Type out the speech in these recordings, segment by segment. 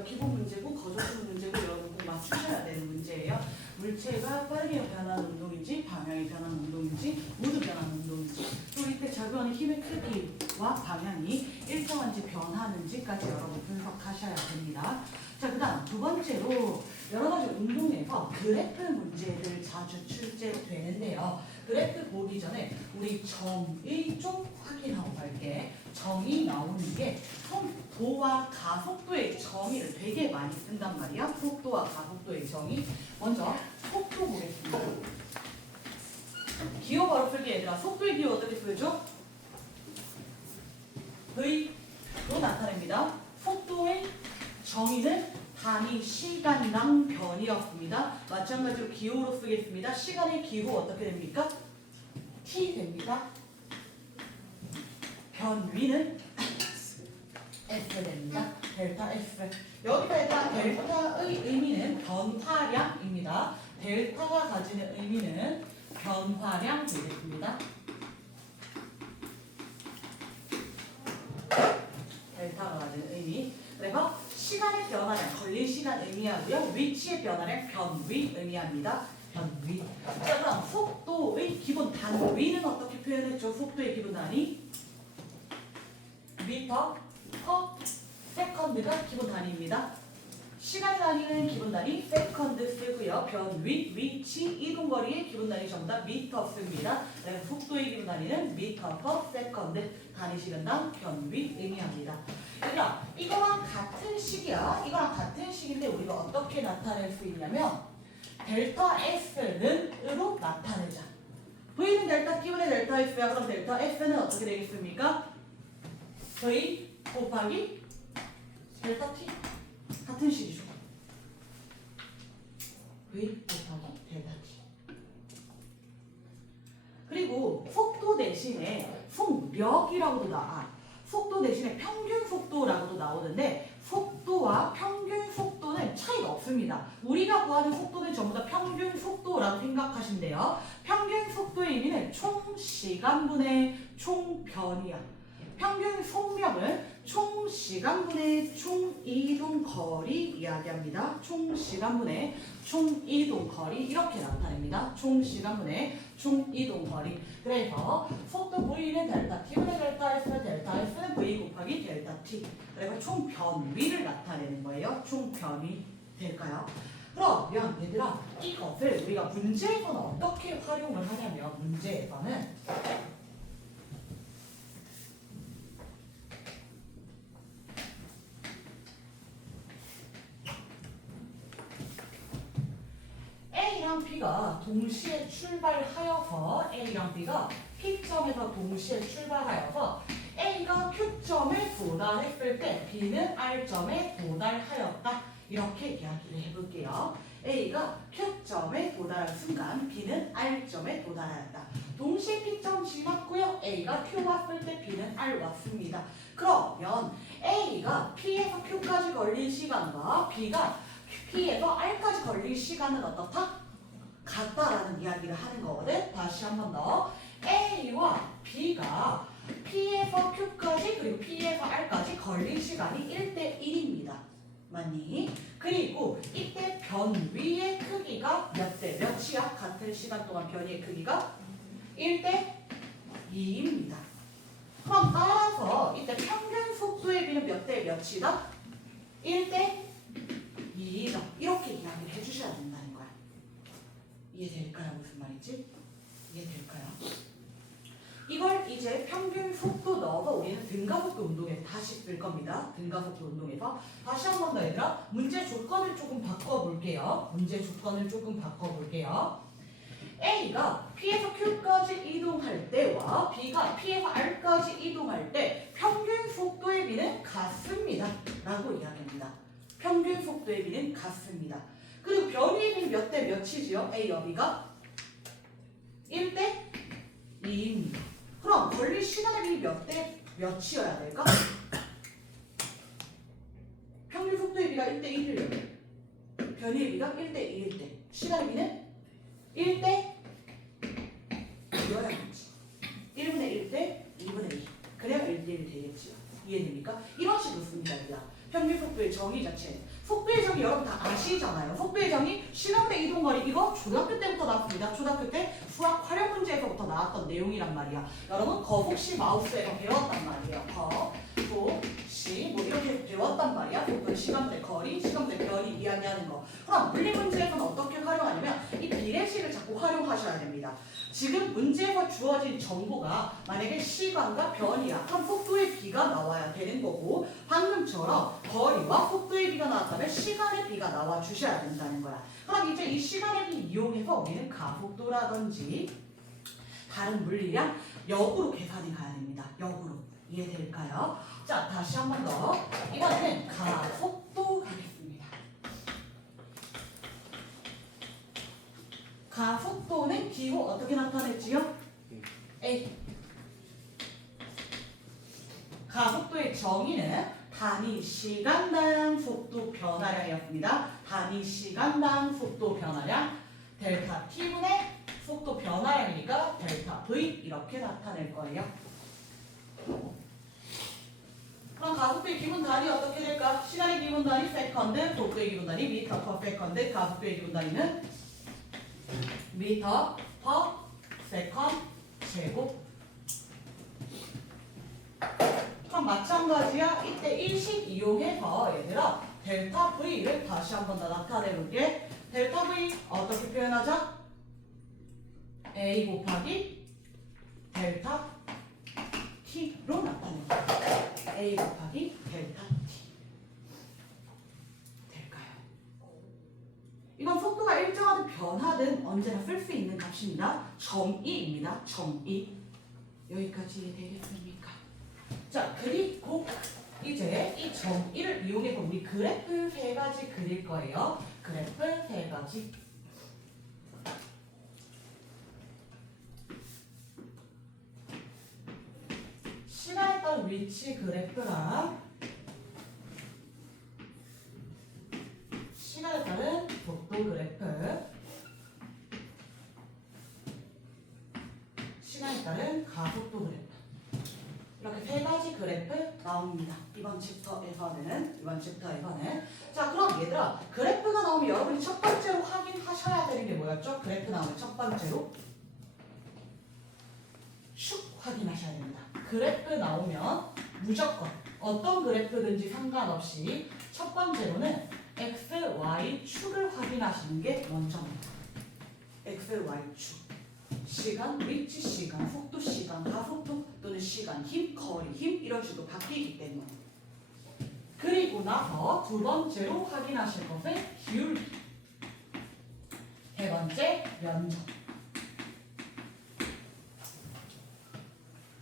이거 기본 문제고 거저수 문제고 여러분 꼭 맞추셔야 되는 문제예요. 물체가 빠르게 변하는 운동인지 방향이 변하는 운동인지 모두 변하는 운동인지 또 이때 작용하는 힘의 크기와 방향이 일정한지 변하는지까지 여러분 분석하셔야 됩니다. 자, 그 다음 두 번째로 여러 가지 운동에서 그래프 문제들 자주 출제되는데요. 그래프 보기 전에 우리 정의 좀 확인하고 갈게. 정의 나오는 게 속도와 가속도의 정의를 되게 많이 쓴단 말이야. 속도와 가속도의 정의. 먼저 속도 보겠습니다. 기호 바로 쓸게 얘들아. 속도의 기호 어떻게 쓰죠? V로 나타냅니다. 속도의 정의는 단위 시간당 변이었습니다. 마찬가지로 기호로 쓰겠습니다. 시간의 기호 어떻게 됩니까? T 됩니다. 변위는 S 됩니다. 델타 S. 여기다 일단 델타의 의미는 변화량입니다. 델타가 가지는 의미는 변화량 되겠습니다. 델타가 가지는 의미. 그래서 시간의 변화량, 걸린 시간 의미하고요. 위치의 변화량, 변위 의미합니다. 변위. 자, 그럼 속도의 기본 단위는 어떻게 표현했죠? 속도의 기본 단위? 미터 퍼 세컨드가 기본 단위입니다. 시간 단위는 기본 단위 세컨드 쓰고요. 변위, 위치, 이동거리의 기본 단위 전부 다 미터 씁니다. 그래서 속도의 기본 단위는 미터 퍼 세컨드, 단위 시간당 변위 의미합니다. 얘들아, 이거랑 같은 식이야. 이거랑 같은 식인데 우리가 어떻게 나타낼 수 있냐면 델타 S는 으로 나타내자. V는 델타 T분의 델타 S야. 그럼 델타 S는 어떻게 되겠습니까? V 곱하기 델타 T. 같은 식이죠. V 곱하기 델타 T. 그리고 속도 대신에 속력이라고도 나와. 속도 대신에 평균 속도라고도 나오는데 속도와 평균 속도는 차이가 없습니다. 우리가 구하는 속도는 전부 다 평균 속도라고 생각하시면 돼요. 평균 속도의 의미는 총 시간분의 총 변이야. 평균 속력은 총 시간분의 총 이동 거리 이야기합니다. 총 시간분의 총 이동 거리 이렇게 나타냅니다. 총 시간분의 총 이동 거리. 그래서 속도 V는 델타 T분의 델타 S는 델타 S는 V 곱하기 델타 T. 그래서 총 변위를 나타내는 거예요. 총 변위 될까요? 그러면 얘들아, 이것을 우리가 문제에서는 어떻게 활용을 하냐면 문제에서는 A랑 B가 동시에 출발하여서 A랑 B가 P점에서 동시에 출발하여서 A가 Q점에 도달했을 때 B는 R점에 도달하였다. 이렇게 이야기를 해볼게요. A가 Q점에 도달한 순간 B는 R점에 도달하였다. 동시에 P점 지났고요. A가 Q 왔을 때 B는 R 왔습니다. 그러면 A가 P에서 Q까지 걸린 시간과 B가 P에서 R까지 걸릴 시간은 어떻다? 같다라는 이야기를 하는 거거든. 다시 한 번 더. A와 B가 P에서 Q까지 그리고 P에서 R까지 걸린 시간이 1대1입니다. 맞니? 그리고 이때 변위의 크기가 몇 대 몇이야? 같은 시간 동안 변위의 크기가 1대2입니다. 그럼 따라서 이때 평균 속도의 비는 몇 대 몇이다? 1대2이다. 이렇게 이야기를 해주셔야 된다는 거야. 이해될까요? 무슨 말인지? 이해될까요? 이걸 이제 평균 속도 넣어서 우리는 등가속도 운동에서 다시 쓸 겁니다. 등가속도 운동에서. 다시 한 번 더 얘들아, 문제 조건을 조금 바꿔볼게요. 문제 조건을 조금 바꿔볼게요. A가 P에서 Q까지 이동할 때와 B가 P에서 R까지 이동할 때 평균 속도의 비는 같습니다. 라고 이야기합니다. 평균 속도의 비는 같습니다. 그리고 변위의 비는 몇 대 몇이지요? A와 B가 1대2입니다. 그럼 걸릴 시간의 비는 몇 대 몇이어야 될까? 평균 속도의 비가 1대1이래요. 변위의 비가 1대2일 때 시간의 비는 1대2여야겠지. 1분의 1대 2분의 2. 그래야 1대1 되겠지요. 이해됩니까? 이런 식으로 씁니다. 평균 속도의 정의 자체. 속도의 정의 여러분 다 아시잖아요. 속도의 정의 시간대 이동거리 이거 초등학교 때부터 나왔습니다. 초등학교 때 수학 활용 문제에서부터 나왔던 내용이란 말이야. 여러분 거북시 마우스에서 배웠단 말이에요. 거북시 뭐 이렇게 배웠단 말이야. 속도 시간대 거리, 시간대 변이 이야기하는 거. 그럼 물리 문제에서는 어떻게 활용하냐면 이 비례식을 자꾸 활용하셔야 됩니다. 지금 문제에서 주어진 정보가 만약에 시간과 변이야. 그럼 속도의 비가 나와야 되는 거고 방금처럼 거리와 속도의 비가 나왔다면 시간의 비가 나와 주셔야 된다는 거야. 그럼 이제 이 시간의 비 이용해서 우리는 가속도라든지 다른 물리량 역으로 계산해 가야 됩니다. 역으로. 이해될까요? 자, 다시 한 번 더. 이번에는 가속도 하겠습니다. 가속도는 기호 어떻게 나타냈지요? A. 가속도의 정의는 단위 시간당 속도 변화량이었습니다. 단위 시간당 속도 변화량 델타 t분의 속도 변화량이니까 델타 v 이렇게 나타낼 거예요. 그럼 가속도의 기본 단위 어떻게 될까? 시간의 기본 단위 세컨드, 속도의 기본 단위 미터 퍼 세컨드, 가속도의 기본 단위는 미터 퍼 세컨드 제곱. 그럼 마찬가지야. 이때 일식 이용해서 얘들아 델타 V를 다시 한 번 더 나타내볼게. 델타 V 어떻게 표현하자? A 곱하기 델타 T로 나타냅니다. A 곱하기 델타 T. 될까요? 이건 속도가 일정하든 변하든 언제나 쓸 수 있는 값입니다. 점이입니다. 점이. 여기까지 되겠습니까? 자, 그리고 이제 이 점이를 이용해서 우리 그래프 세 가지 그릴 거예요. 그래프 세 가지. 시간에 따른 위치 그래프랑 시간에 따른 속도 그래프, 시간에 따른 가속도 그래프. 이렇게 세 가지 그래프 나옵니다. 이번 챕터에서는. 자, 그럼 얘들아 그래프가 나오면 여러분이 첫 번째로 확인하셔야 되는 게 뭐였죠? 그래프 나오면 첫 번째로 슉 확인하셔야 됩니다. 그래프 나오면 무조건 어떤 그래프든지 상관없이 첫 번째로는 x, y 축을 확인하시는 게 먼저입니다. x, y 축. 시간, 위치 시간, 속도 시간, 가속도 또는 시간, 힘, 거리, 힘 이런 식으로 바뀌기 때문에. 그리고 나서 두 번째로 확인하실 것은 기울기. 세 번째 면적.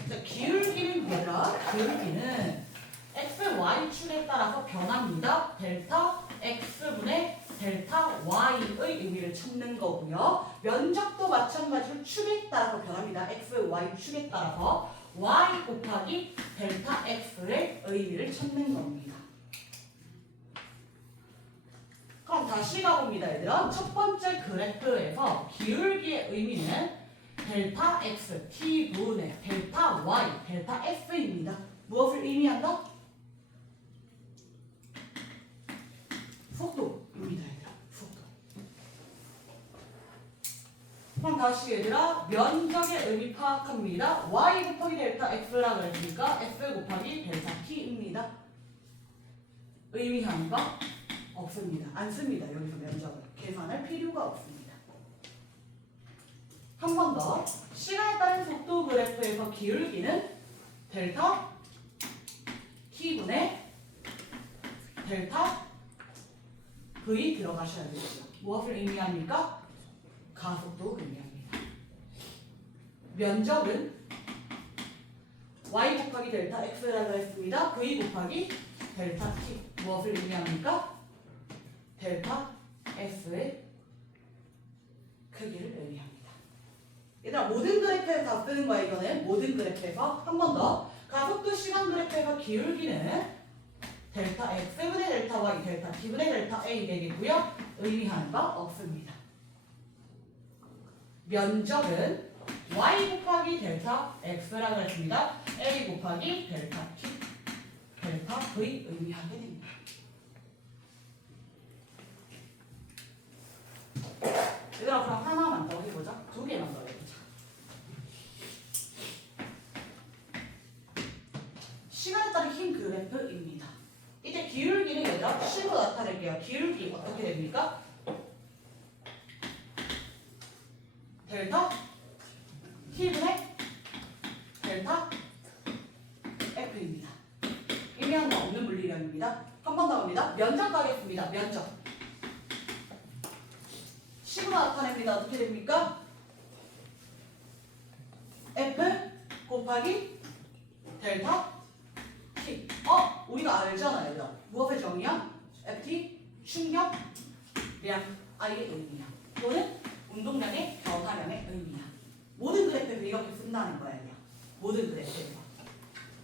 자, 기울기는 뭐라? 기울기는 x, y 축에 따라서 변합니다. 델타 x분의 델타 y의 의미를 찾는 거고요. 면적도 마찬가지로 축에 따라서 변합니다. x, y 축에 따라서 y 곱하기 델타 x의 의미를 찾는 겁니다. 그럼 다시 가봅니다, 얘들아. 첫 번째 그래프에서 기울기의 의미는 델타 x t분의 델타 y 델타 x입니다. 무엇을 의미한다? 속도입니다, 얘들아. 속도. 그럼 다시 얘들아 면적의 의미 파악합니다. y 곱하기 델타 x라고 했으니까 x 곱하기 델타 t입니다. 의미하는 거 없습니다. 안 씁니다. 여기서 면적을 계산할 필요가 없습니다. 한 번 더. 시간에 따른 속도 그래프에서 기울기는 델타 t분의 델타 v 들어가셔야 되겠죠. 무엇을 의미합니까? 가속도 의미합니다. 면적은 y 곱하기 델타 x라고 했습니다. v 곱하기 델타 t. 무엇을 의미합니까? 델타 s의 크기를 의미합니다. 얘들아 모든 그래프에서 다 쓰는 거야. 이거는 모든 그래프에서. 한 번 더. 가속도 시간 그래프에서 기울기는 델타 x분의 델타 y 델타 t분의 델타 a 되겠고요. 의미하는 바 없습니다. 면적은 y 곱하기 델타 x라고 했습니다. a 곱하기 델타 t 델타 v 의미하게 됩니다. 얘들아 그럼 하나만 더 해보자. 두 개만 더 해보자. 시간에 따른 흰 그래프입니다. 이때 기울기는 얘들아 식으로 나타낼게요. 기울기 어떻게 됩니까? 델타 T분의 델타 F입니다. 의미하는 없는 물리량입니다. 한 번 나옵니다. 면적 가겠습니다. 면적. 식으로 나타냅니다. 어떻게 됩니까? F 곱하기 델타 T. 우리가 알잖아요. 얘들아. 무엇의 정의야? FT 충격량 I의 의미야. 또는 운동량의 변화량의 의미야. 모든 그래프에서 이렇게 쓴다는 거야. 얘들아. 모든 그래프에서.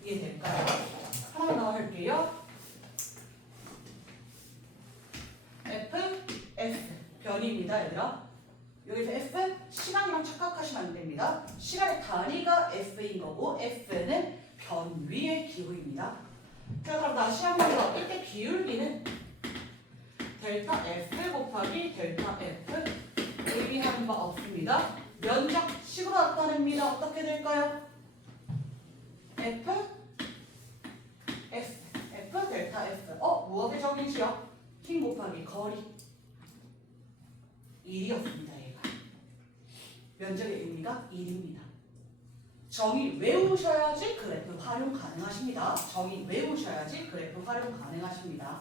이해될까요? 하나만 더 할게요. F, S 변입니다. 얘들아. 여기서 F 시간이랑 착각하시면 안 됩니다. 시간의 단위가 F인 거고 F는 변 위의 기호입니다. 자 그럼 다시 한 번 더. 이때 기울기는 델타 F 곱하기 델타 F 의미하는 바 없습니다. 면적 식으로 나타냅니다. 어떻게 될까요? F S F 델타 F 무엇의 정의지요? 힘 곱하기 거리 1이었습니다. 얘가 면적의 의미가 1입니다. 정의 외우셔야지 그래프 활용 가능하십니다. 정의 외우셔야지 그래프 활용 가능하십니다.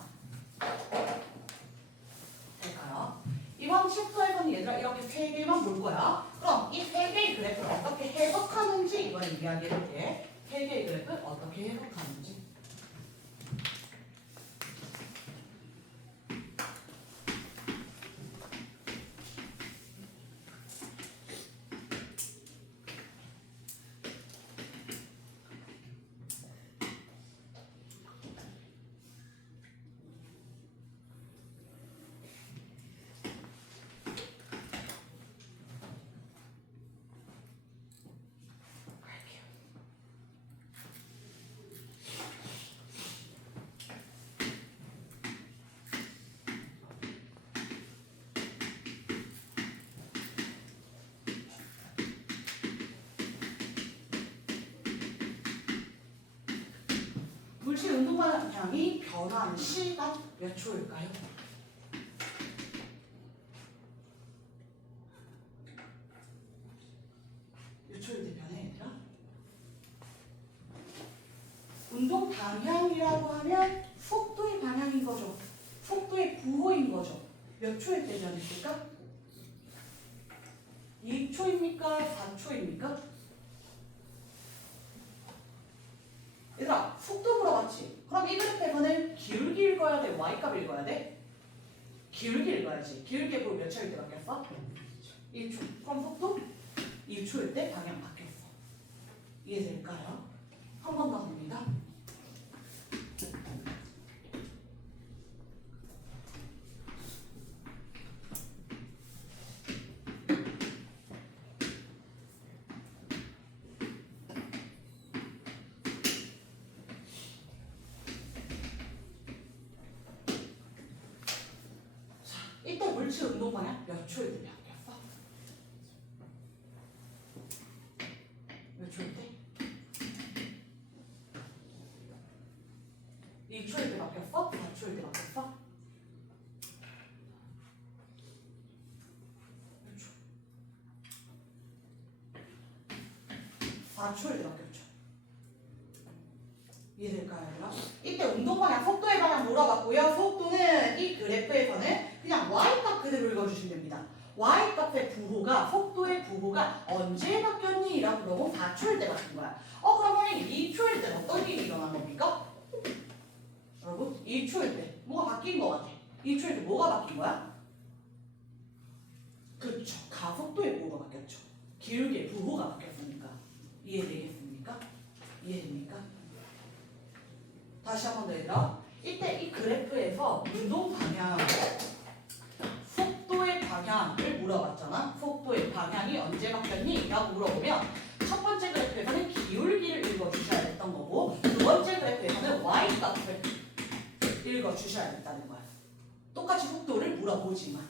될까요? 이번 챕터에서는 얘들아 이렇게 3개만 볼 거야. 그럼 이 3개의 그래프를 어떻게 해석하는지 이번에 이야기해볼게. 3개의 그래프 어떻게 해석하는지. 물질 운동 방향이 변화하는 시간 몇 초일까요? 몇 초일 때 변해 얘들아? 운동 방향이라고 하면 속도의 방향인 거죠. 속도의 부호인 거죠. 몇 초일 때 변했을까? 2초입니까? 4초입니까? 얘들아 속도 물어봤지? 그럼 이 그래프에서는 기울기 읽어야 돼? Y값 읽어야 돼? 기울기 읽어야지. 기울기의 부호 몇 초일 때 바뀌었어? 1초. 그럼 속도? 2초일 때 방향 바뀌었어. 이해될까요? 한 번 더 합니다. 이때 물질 운동 방향 몇 초일 때 바뀌었어? 몇 초일 때? 2초일 때 바뀌었어? 4초일 때 바뀌었어? 몇 초? 4초일 때 바뀌었죠. 이해될까요? 이때 운동 방향, 속도의 방향 물어봤고요. 속도는 이 그래프에서는 그냥 Y값 그대로 읽어주시면 됩니다. Y값의 부호가, 속도의 부호가 언제 바뀌었니? 라고 물어보면 4초일 때 바뀐 거야. 그러면 2초일 때 어떤 일이 일어난 겁니까? 여러분, 2초일 때 뭐가 바뀐 거 같아? 2초일 때 뭐가 바뀐 거야? 그렇죠. 가속도의 부호가 바뀌었죠. 기울기의 부호가 바뀌었으니까. 이해되겠습니까? 이해됩니까? 다시 한 번 더 얘들아. 이때 이 그래프에서 운동 방향, 속도의 방향을 물어봤잖아. 속도의 방향이 언제 바뀌었니? 라고 물어보면 첫 번째 그래프에서는 기울기를 읽어주셔야 했던 거고 두 번째 그래프에서는 Y값을 읽어주셔야 했다는 거야. 똑같이 속도를 물어보지만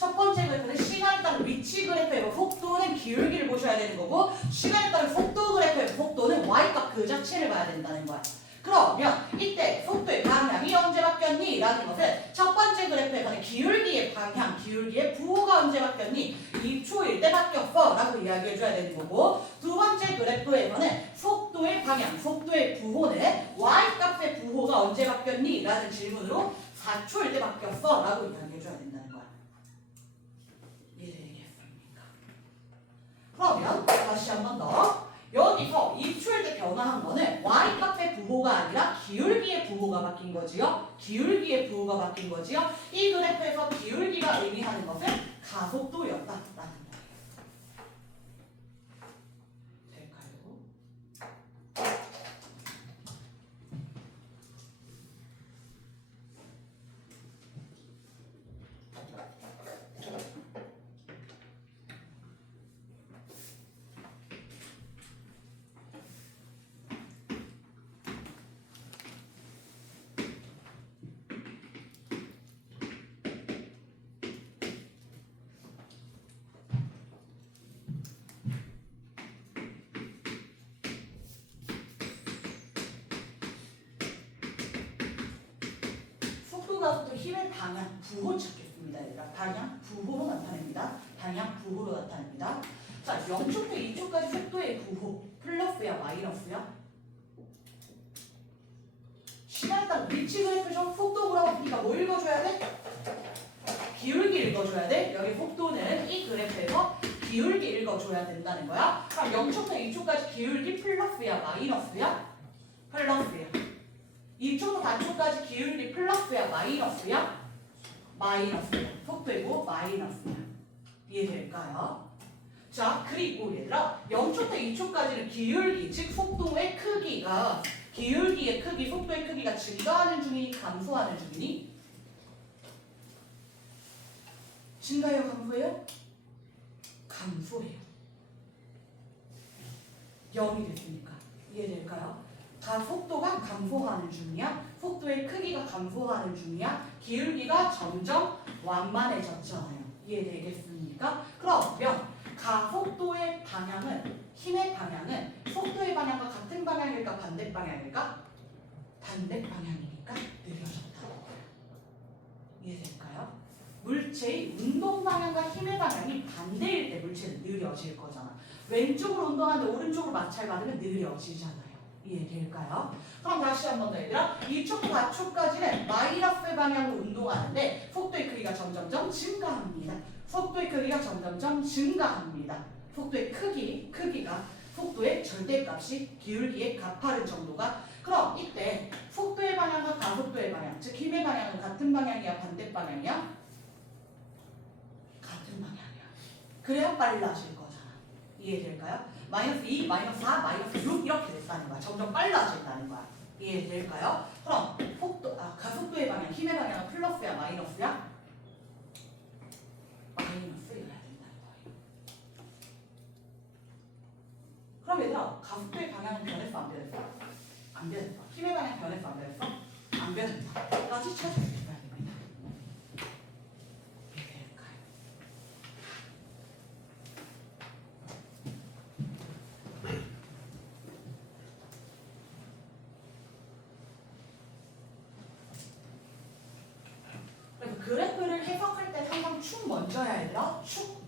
첫 번째 그래프는 시간에 따른 위치 그래프의 속도는 기울기를 보셔야 되는 거고 시간에 따른 속도 그래프의 속도는 y값 그 자체를 봐야 된다는 거야. 그러면 이때 속도의 방향이 언제 바뀌었니? 라는 것은 첫 번째 그래프에서는 기울기의 방향, 기울기의 부호가 언제 바뀌었니? 2초일 때 바뀌었어 라고 이야기해줘야 되는 거고 두 번째 그래프에서는 속도의 방향, 속도의 부호는 y값의 부호가 언제 바뀌었니? 라는 질문으로 4초일 때 바뀌었어 라고 이야기해줘야 된다는 거야. 이해되겠습니까? 그러면 다시 한 번 더. 여기서 2초일 때 변화한 거는 y값의 부호가 아니라 기울기의 부호가 바뀐 거지요. 기울기의 부호가 바뀐 거지요. 이 그래프에서 기울기가 의미하는 것은 가속도였다라는 거예요. 될까요? 속도 힘의 방향, 부호 찾겠습니다. 얘들아. 방향, 부호로 나타냅니다. 방향, 부호로 나타냅니다. 자, 0초부터 2초까지 속도의 부호. 플러스야, 마이너스야? 시간에 따라 위치 그래프죠. 속도 그래프니까 뭐 읽어줘야 돼? 기울기 읽어줘야 돼. 여기 속도는 이 그래프에서 기울기 읽어줘야 된다는 거야. 그럼 0초부터 2초까지 기울기 플러스야, 마이너스야? 플러스야. 2초부터 4초까지 기울기 플러스야 마이너스야? 마이너스야. 속도이고 마이너스야. 이해될까요? 자 그리고 얘들아 0초부터 2초까지는 기울기 즉 속도의 크기가 기울기의 크기, 속도의 크기가 증가하는 중이니 감소하는 중이니? 증가해요? 감소해요? 감소해요. 0이 됐으니까. 이해될까요? 속도가 감소하는 중이야? 속도의 크기가 감소하는 중이야? 기울기가 점점 완만해졌잖아요. 이해되겠습니까? 그러면 가속도의 방향은 힘의 방향은 속도의 방향과 같은 방향일까 반대 방향일까? 반대 방향이니까 느려졌다는 거야. 이해될까요? 물체의 운동 방향과 힘의 방향이 반대일 때 물체는 느려질 거잖아. 왼쪽으로 운동하는데 오른쪽으로 마찰 받으면 느려지잖아요. 이해될까요? 그럼 다시 한 번 더 얘들아 2초부터 4초까지는 마이너스 방향으로 운동하는데 속도의 크기가 점점점 증가합니다. 속도의 크기가 점점점 증가합니다. 속도의 크기가 속도의 절대값이 기울기에 가파른 정도가 그럼 이때 속도의 방향과 가속도의 방향 즉 힘의 방향은 같은 방향이야 반대 방향이야? 같은 방향이야. 그래야 빨라질 거잖아. 이해될까요? 마이너스 2, 마이너스 4, 마이너스 6 이렇게 됐다는 거야. 점점 빨라진다는 거야. 이해될까요? 그럼 가속도의 방향, 힘의 방향은 플러스야, 마이너스야? 마이너스여야 된다는 거예요. 그럼 얘들아, 가속도의 방향은 변했어, 안 변했어? 안 변했어. 힘의 방향 변했어, 안 변했어? 안 변했어. 다시 찾아야 됩니다. 그래프를 해석할 때 항상 축 먼저 해야 되나?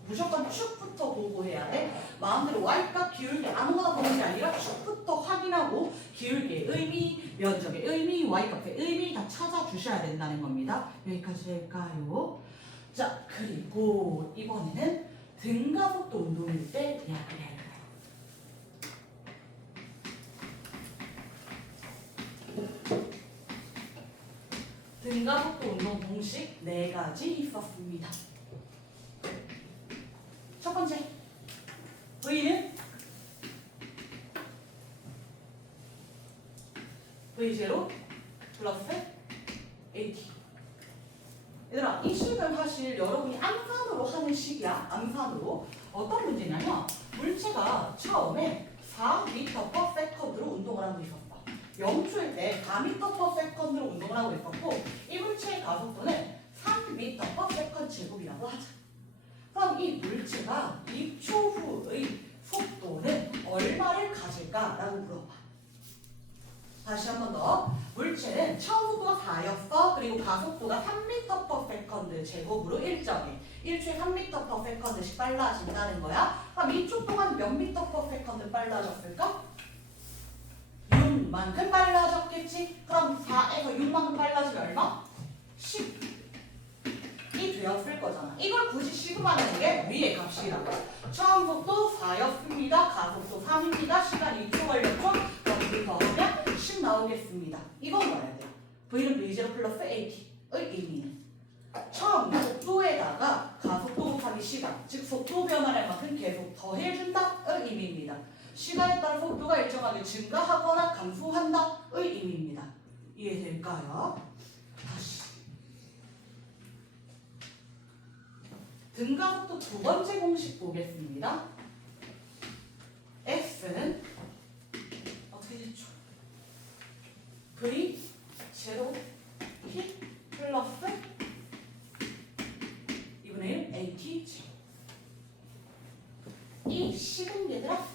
무조건 축부터 보고 해야 돼. 마음대로 y값 기울기 아무거나 보는 게 아니라 축부터 확인하고 기울기의 의미, 면적의 의미, y값의 의미 다 찾아주셔야 된다는 겁니다. 여기까지 될까요? 자 그리고 이번에는 등가속도 운동일 때 이야기를 해요. 등가속도 운동 공식 4가지 있었습니다. 첫 번째, V는 V0 플러스 AT. 얘들아, 이 식은 사실 여러분이 암산으로 하는 식이야. 암산으로. 어떤 문제냐면 물체가 처음에 4m/s로 운동을 하고 있었어. 0초일 때 4m/s로 운동을 하고 있었고 이 물체의 가속도는 3m/s 제곱이라고 하자. 이 물체가 입초 후의 속도는 얼마를 가질까라고 물어봐. 다시 한 번 더. 물체는 처음 속도가 4였어. 그리고 가속도가 3m/s 제곱으로 일정해. 1초에 3m/s씩 빨라진다는 거야. 그럼 2초 동안 몇 m/s 빨라졌을까? 6만큼 빨라졌겠지? 그럼 4에서 6만큼 빨라지면 얼마? 10이 되었을 거잖아. 이걸 굳이 시급하는 게 위의 값이라. 처음 속도 4였습니다. 가속도 3입니다. 시간 2초 걸렸죠? 그럼 V 더하면 10 나오겠습니다. 이건 뭐야 돼요? V는 V0 플러스 AT의 의미는 처음 속도에다가 가속도 곱하기 시간, 즉 속도 변화를 만큼 계속 더해준다의 의미입니다. 시간에 따라 속도가 일정하게 증가하거나 감소한다의 의미입니다. 이해될까요? 다시 등가속도 두 번째 공식 보겠습니다. F는 어떻게 됐죠? V 제로 T 플러스 2분의 1 AT 제곱. 이 식은 얘들아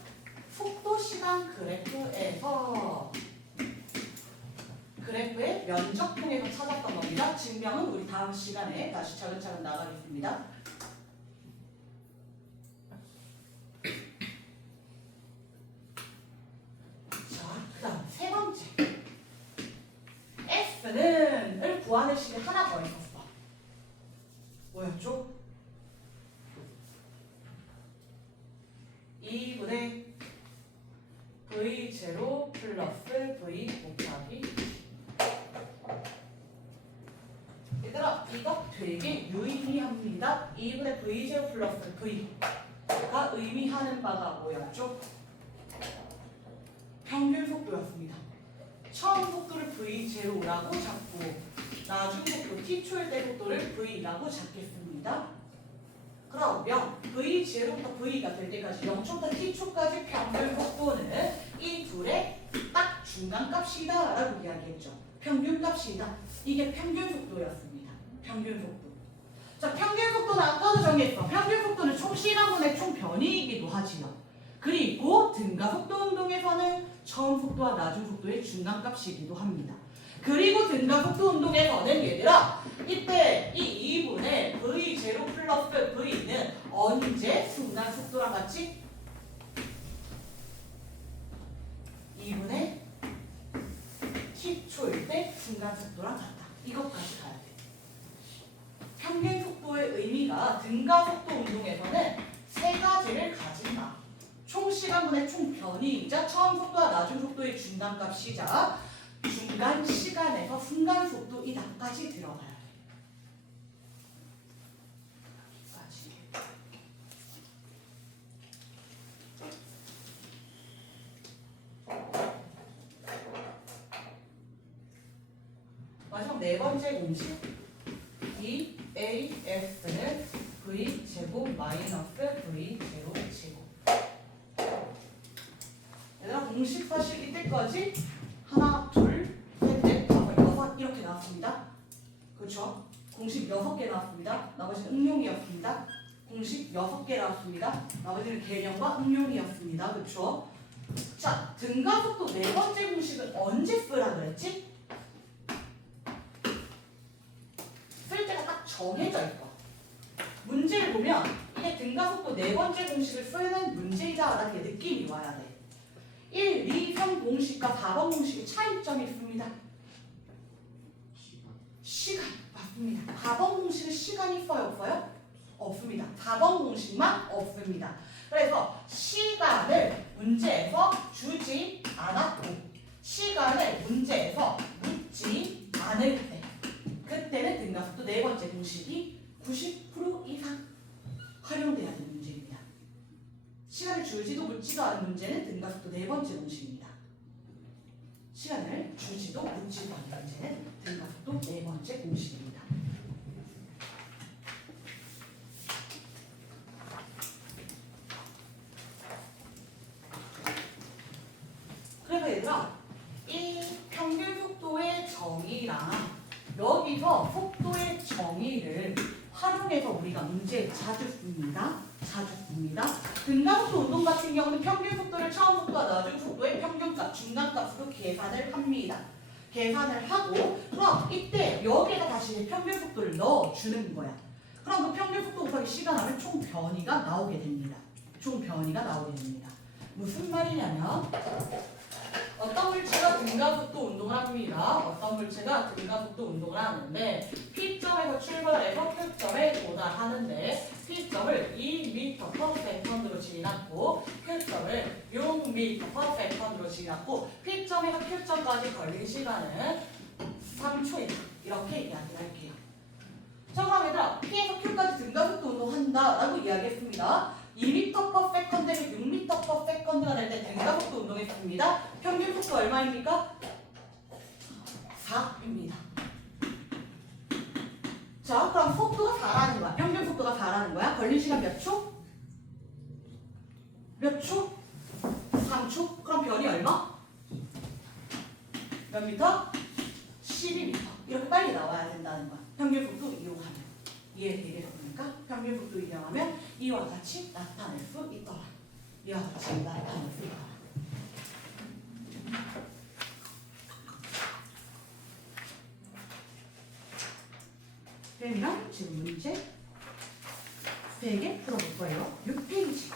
속도 시간 그래프에서 그래프의 면적통에서 찾았던 겁니다. 증명은 우리 다음 시간에 다시 차근차근 나가겠습니다. 자, 그 다음 세 번째 F는 구하는 식이 하나 더 있었어. 뭐였죠? 2분의 V0 플러스 V 곱하기 얘들아 이거 되게 유의미합니다. 2분의 V0 플러스 V가 의미하는 바가 뭐였죠? 평균 속도였습니다. 처음 속도를 V0라고 잡고 나중 속도 T초일 때 속도를 V라고 잡겠습니다. 그러면 V0부터 V가 될 때까지 0초부터 T초까지 평균 속도는 이 둘의 딱 중간값이다 라고 이야기했죠. 평균값이다. 이게 평균 속도였습니다. 평균 속도. 자, 평균 속도는 아까도 정했어. 평균 속도는 총 시간분의 총 변이이기도 하지요. 그리고 등가속도 운동에서는 처음 속도와 나중 속도의 중간값이기도 합니다. 그리고 등가속도 운동에서는 얘들아 이때 이 2분의 V0 플러스 V는 언제 순간 속도랑 같이? 2분의 T초일 때 순간 속도랑 같다. 이것까지 가야 돼. 평균 속도의 의미가 등가속도 운동에서는 세 가지를 가진다. 총 시간분의 총 변이이자 처음 속도와 나중 속도의 중간값이자 중간 시간에서 순간 속도이다까지 들어가야 돼. 여기까지. 마지막 네 번째 공식. 이 AS는 V 제곱 마이너스 V 제로 제곱. 얘들아 공식 사실 이때까지 하나, 둘, 셋, 넷, 다섯, 여섯 이렇게 나왔습니다. 그렇죠? 공식 6개 나왔습니다. 나머지는 응용이었습니다. 공식 6개 나왔습니다. 나머지는 개념과 응용이었습니다. 그렇죠? 자, 등가속도 네 번째 공식은 언제 쓰라 그랬지? 쓸 때가 딱 정해져 있어. 문제를 보면 이게 등가속도 네 번째 공식을 쓰는 문제이다라는 게 느낌이 와야 돼. 1, 2, 3 공식과 4번 공식의 차이점이 있습니다. 시간. 맞습니다. 4번 공식은 시간이 있어요? 없어요? 없습니다. 4번 공식만 없습니다. 그래서 시간을 문제에서 주지 않았고 시간을 문제에서 묻지 않을 때 그때는 등가속도 네 번째 공식이 90% 이상 활용돼야 되는 문제입니다. 시간을 주지도 묻지도 않은 문제는 등가속도 네 번째 공식입니다. 시간을 주지도 묻지도 않은 문제는 등가속도 네 번째 공식입니다. 그래서 얘들아 이 평균 속도의 정의랑 여기서 속도의 정의를 활용해서 우리가 문제 자주 씁니다. 등가속도 운동 같은 경우는 평균 속도를 처음 속도와 나중 속도의 평균값, 중간값으로 계산을 합니다. 계산을 하고 그럼 이때 여기에다 다시 평균 속도를 넣어주는 거야. 그럼 그 평균 속도 곱하기 시간하면 총 변이가 나오게 됩니다. 무슨 말이냐면 어떤 물체가 등가속도 운동을 합니다. 하는데 P점에서 출발해서 Q점에 도달하는데 P점을 2m/s로 지났고 Q점을 6m/s로 지났고 P점에서 Q점까지 걸린 시간은 3초이다. 이렇게 이야기를 할게요. 자, 그럼 얘들아 P에서 Q까지 등가속도 운동한다라고 이야기했습니다. 2m/s에서 6m/s가 될 때 등가속도 운동했습니다. 평균 속도 얼마입니까? 4입니다. 자, 그럼 속도가 4라는 거야. 평균 속도가 4라는 거야. 걸린 시간 몇 초? 3초? 그럼 변이 얼마? 몇 미터? 12m. 이렇게 빨리 나와야 된다는 거야. 평균 속도 이용하면. 이해되겠습니까? 평균 속도 이용하면 이와 같이 나타낼 수 있더라. 쌤이랑 지금 문제 3개 풀어볼 거예요. 6페이지.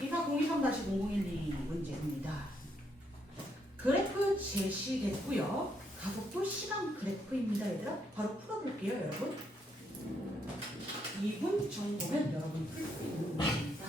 이사 023-0012 문제입니다. 그래프 제시됐고요. 가속도 시간 그래프입니다. 얘들아 바로 풀어볼게요. 여러분 2분 정도면 여러분 풀 수 있는 문제입니다.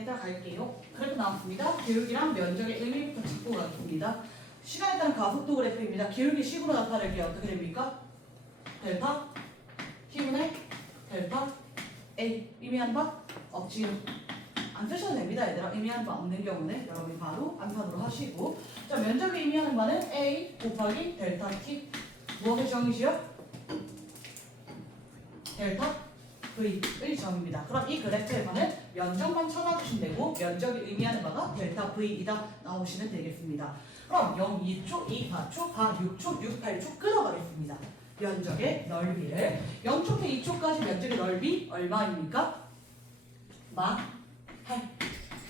얘들아 갈게요. 그래프 나왔습니다. 기울기랑 면적의 의미부터 짚고 가겠습니다. 시간에 따른 가속도 그래프입니다. 기울기 식으로 나타낼 게 어떻게 됩니까? 델타 T분의 델타 A 의미하는 바 없지요. 안 쓰셔도 됩니다. 얘들아 의미하는 바 없는 경우는 여러분이 바로 안판으로 하시고 자 면적이 의미하는 바는 A 곱하기 델타 T 무엇의 정의시요? 델타 V의 점입니다. 그럼 이 그래프에서는 면적만 찾아주시면 되고 면적이 의미하는 바가 델타 V이다 나오시면 되겠습니다. 그럼 0, 2초, 2, 4초, 4, 6초, 6, 8초 끊어가겠습니다. 면적의 넓이를 0초부터 2초까지 면적의 넓이 얼마입니까? 마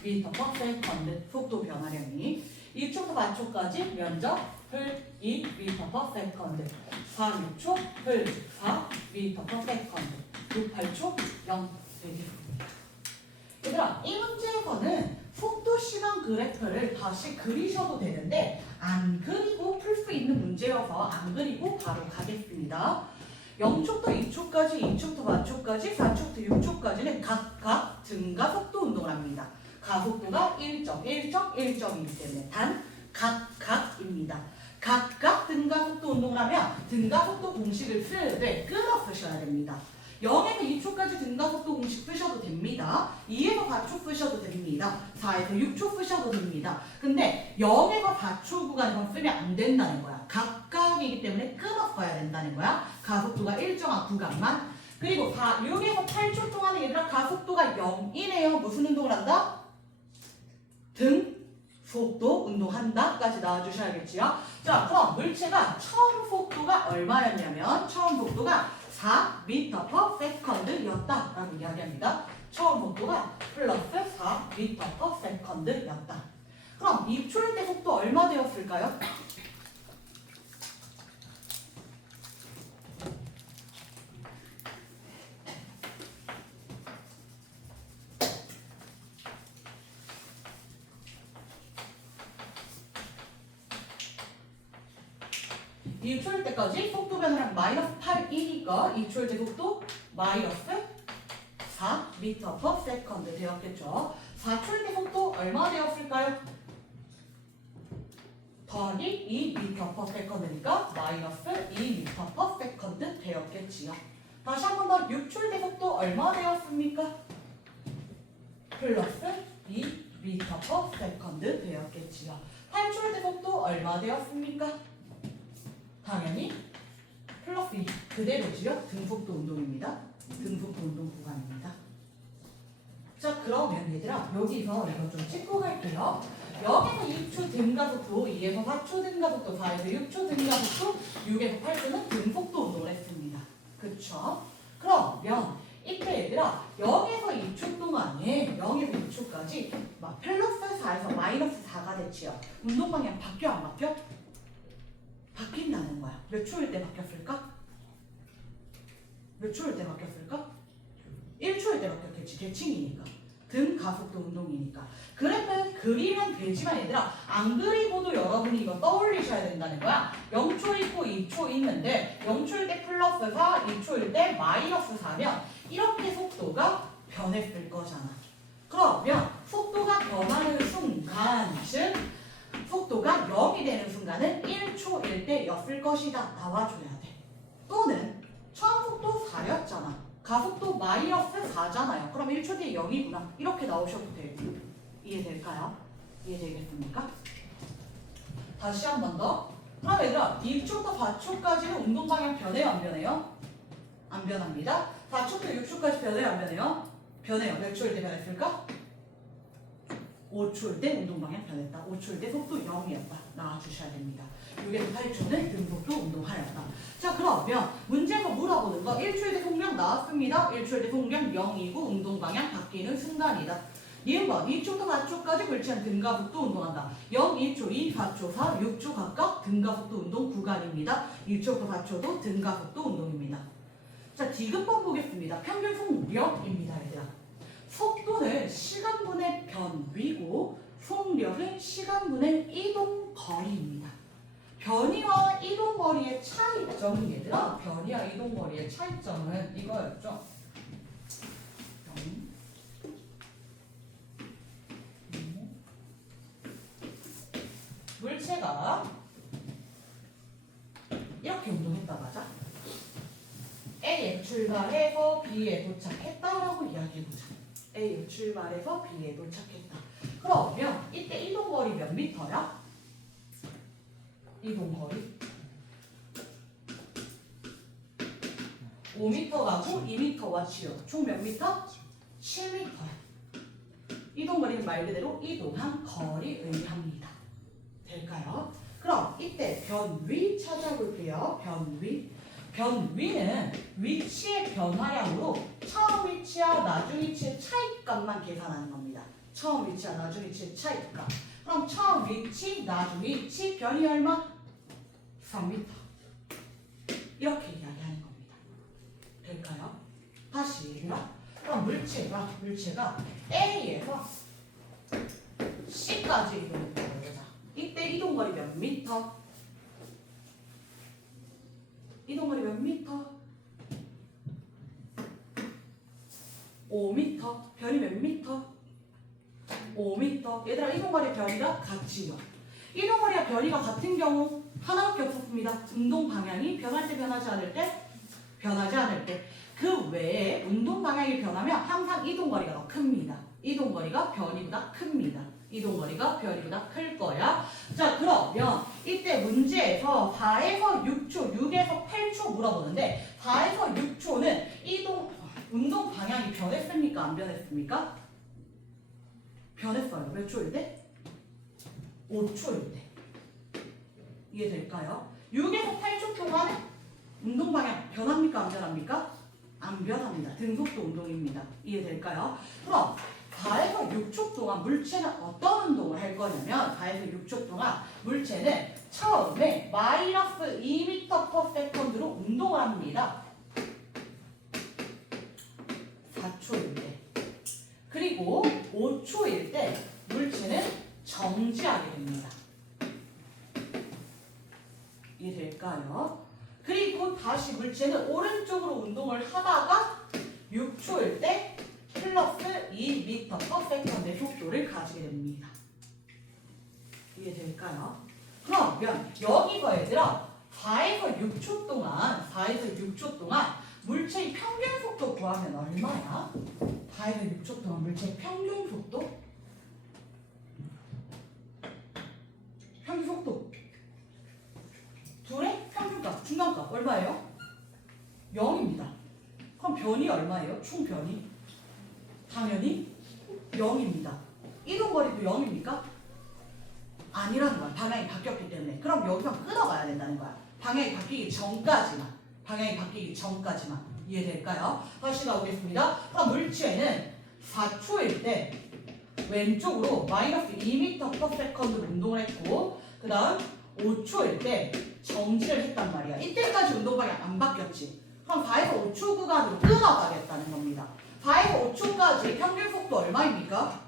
8m per second 속도 변화량이 2초부터 4초까지 면적을 2m per second 4, 6초를 4m per second 6, 8초 0 되겠습니다. 얘들아 이 문제에서는 속도 시간 그래프를 다시 그리셔도 되는데 안 그리고 풀 수 있는 문제여서 안 그리고 바로 가겠습니다. 0초부터 2초까지, 2초부터 4초까지, 4초부터 6초까지는 각각 증가 속도 운동을 합니다. 가속도가 1.1.1.이기 때문에 단 각각입니다. 각각 등가속도 운동을 하면 등가속도 공식을 쓰되 끊어 쓰셔야 됩니다. 0에서 2초까지 등가속도 공식 쓰셔도 됩니다. 2에서 4초 쓰셔도 됩니다. 4에서 6초 쓰셔도 됩니다. 근데 0에서 4초 구간에서 쓰면 안 된다는 거야. 각각이기 때문에 끊어 써야 된다는 거야. 가속도가 일정한 구간만. 그리고 6에서 8초 동안에 얘들아 가속도가 0이네요. 무슨 운동을 한다? 등속도 운동한다까지 나와주셔야겠지요. 자, 그럼 물체가 처음 속도가 얼마였냐면 처음 속도가 4m per second였다라고 이야기합니다. 처음 속도가 플러스 4m per second였다. 그럼 2초일 때 속도 얼마 되었을까요? 이 2초일 때까지 속도 변화량 마이너스 8이니까 2초일 때 속도 마이너스 4m per second 되었겠죠. 4초일 때 속도 얼마 되었을까요? 더하기 2m per second니까 마이너스 2m per second 되었겠지요. 다시 한 번 더 6초일 때 속도 얼마 되었습니까? 플러스 2m per second 되었겠지요. 8초일 때 속도 얼마 되었습니까? 당연히 플러스 2 그대로지요. 등속도 운동입니다. 등속도 운동 구간입니다. 자 그러면 얘들아 여기서 이거 좀 찍고 갈게요. 여기서 2초 등가속도, 2에서 4초 등가속도, 4에서 6초 등가속도, 6에서 8초는 등속도 운동을 했습니다. 그쵸? 그러면 이때 얘들아 0에서 2초 동안에 0에서 2초까지 막 플러스 4에서 마이너스 4가 됐지요. 운동 방향 바뀌어 안 바뀌어? 바뀐다는 거야. 몇 초일 때 바뀌었을까? 몇 초일 때 바뀌었을까? 1초일 때 바뀌었겠지. 대칭이니까. 등 가속도 운동이니까. 그래프는 그리면 되지만 얘들아 안 그리고도 여러분이 이거 떠올리셔야 된다는 거야. 0초 있고 2초 있는데 0초일 때 플러스 4, 2초일 때 마이너스 4면 이렇게 속도가 변했을 거잖아. 그러면 속도가 변하는 순간 즉 속도가 0이 되는 순간은 1초일 때였을 것이다. 나와줘야 돼. 또는 처음 속도 4였잖아. 가속도 마이너스 4잖아요. 그럼 1초 뒤에 0이구나. 이렇게 나오셔도 돼요. 이해될까요? 이해되겠습니까? 다시 한 번 더. 그럼 얘들아 2초부터 4초까지는 운동 방향 변해요? 안 변해요? 안 변합니다. 4초부터 6초까지 변해요? 안 변해요? 변해요. 몇 초일 때 변했을까? 5초일 때 운동 방향 변했다. 5초일 때 속도 0이었다. 나와주셔야 됩니다. 6에서 8초는 등속도 운동하였다. 자 그러면 문제가 물어보는 거 1초일 때 속력 나왔습니다. 1초일 때 속력 0이고 운동 방향 바뀌는 순간이다. 니은번 2초부터 4초까지 불치한 등가속도 운동한다. 0, 2초, 2, 4초, 4, 6초 각각 등가속도 운동 구간입니다. 2초부터 4초도 등가속도 운동입니다. 자 디귿번 보겠습니다. 평균 속력입니다. 얘들아. 속도는 시간분의 변위고 속력은 시간분의 이동거리입니다. 변위와 이동거리의 차이점은 얘들아 변위와 이동거리의 차이점은 이거였죠. 물체가 이렇게 운동했다 맞아? A에 출발해서 B에 도착했다라고 이야기해보자. A에 출발해서 B에 도착했다. 그러면 이때 이동거리 몇 미터야? 이동거리 5m 가고 2m와 치료. 총 몇 미터? 7m. 이동거리는 말 그대로 이동한 거리에 의합니다. 될까요? 그럼 이때 변위 찾아볼게요. 변위. 변위는 위치의 변화량으로 처음 위치와 나중 위치의 차이값만 계산하는 겁니다. 처음 위치와 나중 위치의 차이값. 그럼 처음 위치, 나중 위치, 변이 얼마? 3m. 이렇게 이야기하는 겁니다. 될까요? 다시 얘기해요. 그럼 물체가 A에서 C까지 이동했다고 해보자. 이때 이동거리 몇 미터? 이동거리 몇 미터? 5미터. 변이 몇 미터? 5미터. 얘들아 이동거리 변이가 같지요. 이동거리와 변이가 같은 경우 하나밖에 없었습니다. 운동 방향이 변할 때 변하지 않을 때 변하지 않을 때. 그 외에 운동 방향이 변하면 항상 이동거리가 더 큽니다. 이동거리가 변이보다 큽니다. 이동거리가 변이보다 클 거야. 자 그러면 이때 문제에서 4에서 6초, 6에서 8초 물어보는데 4에서 6초는 운동 방향이 변했습니까? 안 변했습니까? 변했어요. 몇 초일 때? 5초일 때. 이해될까요? 6에서 8초 동안은 운동 방향 변합니까? 안 변합니까? 안 변합니다. 등속도 운동입니다. 이해될까요? 그럼 4에서 6초 동안 물체는 어떤 운동을 할 거냐면 4에서 6초 동안 물체는 처음에 마이너스 2m/s로 운동을 합니다. 4초일 때. 그리고 5초일 때 물체는 정지하게 됩니다. 이해될까요? 그리고 다시 물체는 오른쪽으로 운동을 하다가 6초일 때 플러스 2m/s의 속도를 가지게 됩니다. 이해될까요? 그러면 여기서 얘들아 4에서 6초 동안 물체의 평균 속도 구하면 얼마야? 4에서 6초 동안 물체의 평균 속도? 평균 속도 둘의 평균값, 중간값 얼마예요? 0입니다. 그럼 변이 얼마예요? 총 변이? 당연히 0입니다. 이동거리도 0입니까? 아니라는 거야. 방향이 바뀌었기 때문에. 그럼 여기서 끊어가야 된다는 거야. 방향이 바뀌기 전까지만. 이해될까요? 다시 가보겠습니다. 그럼 물체는 4초일 때 왼쪽으로 마이너스 2m/s로 운동을 했고 그 다음 5초일 때 정지를 했단 말이야. 이때까지 운동 방향 안 바뀌었지. 그럼 4에서 5초 구간으로 끊어가겠다는 겁니다. 4에서 5초까지 평균 속도 얼마입니까?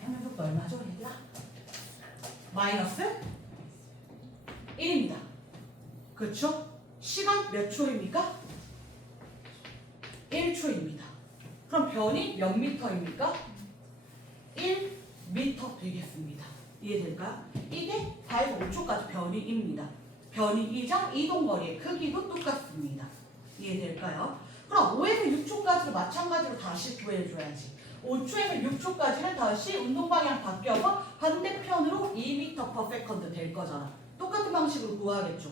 평균 속도 얼마죠, 얘들아? 마이너스 1입니다. 그렇죠? 시간 몇 초입니까? 1초입니다. 그럼 변이 몇 미터입니까? 1미터 되겠습니다. 이해될까요? 이게 4에서 5초까지 변이입니다. 변이이자 이동거리의 크기도 똑같습니다. 이해될까요? 그럼 5에서 6초까지도 마찬가지로 다시 구해줘야지. 5초에서 6초까지는 다시 운동방향 바뀌어서 반대편으로 2m/s 될 거잖아. 똑같은 방식으로 구하겠죠.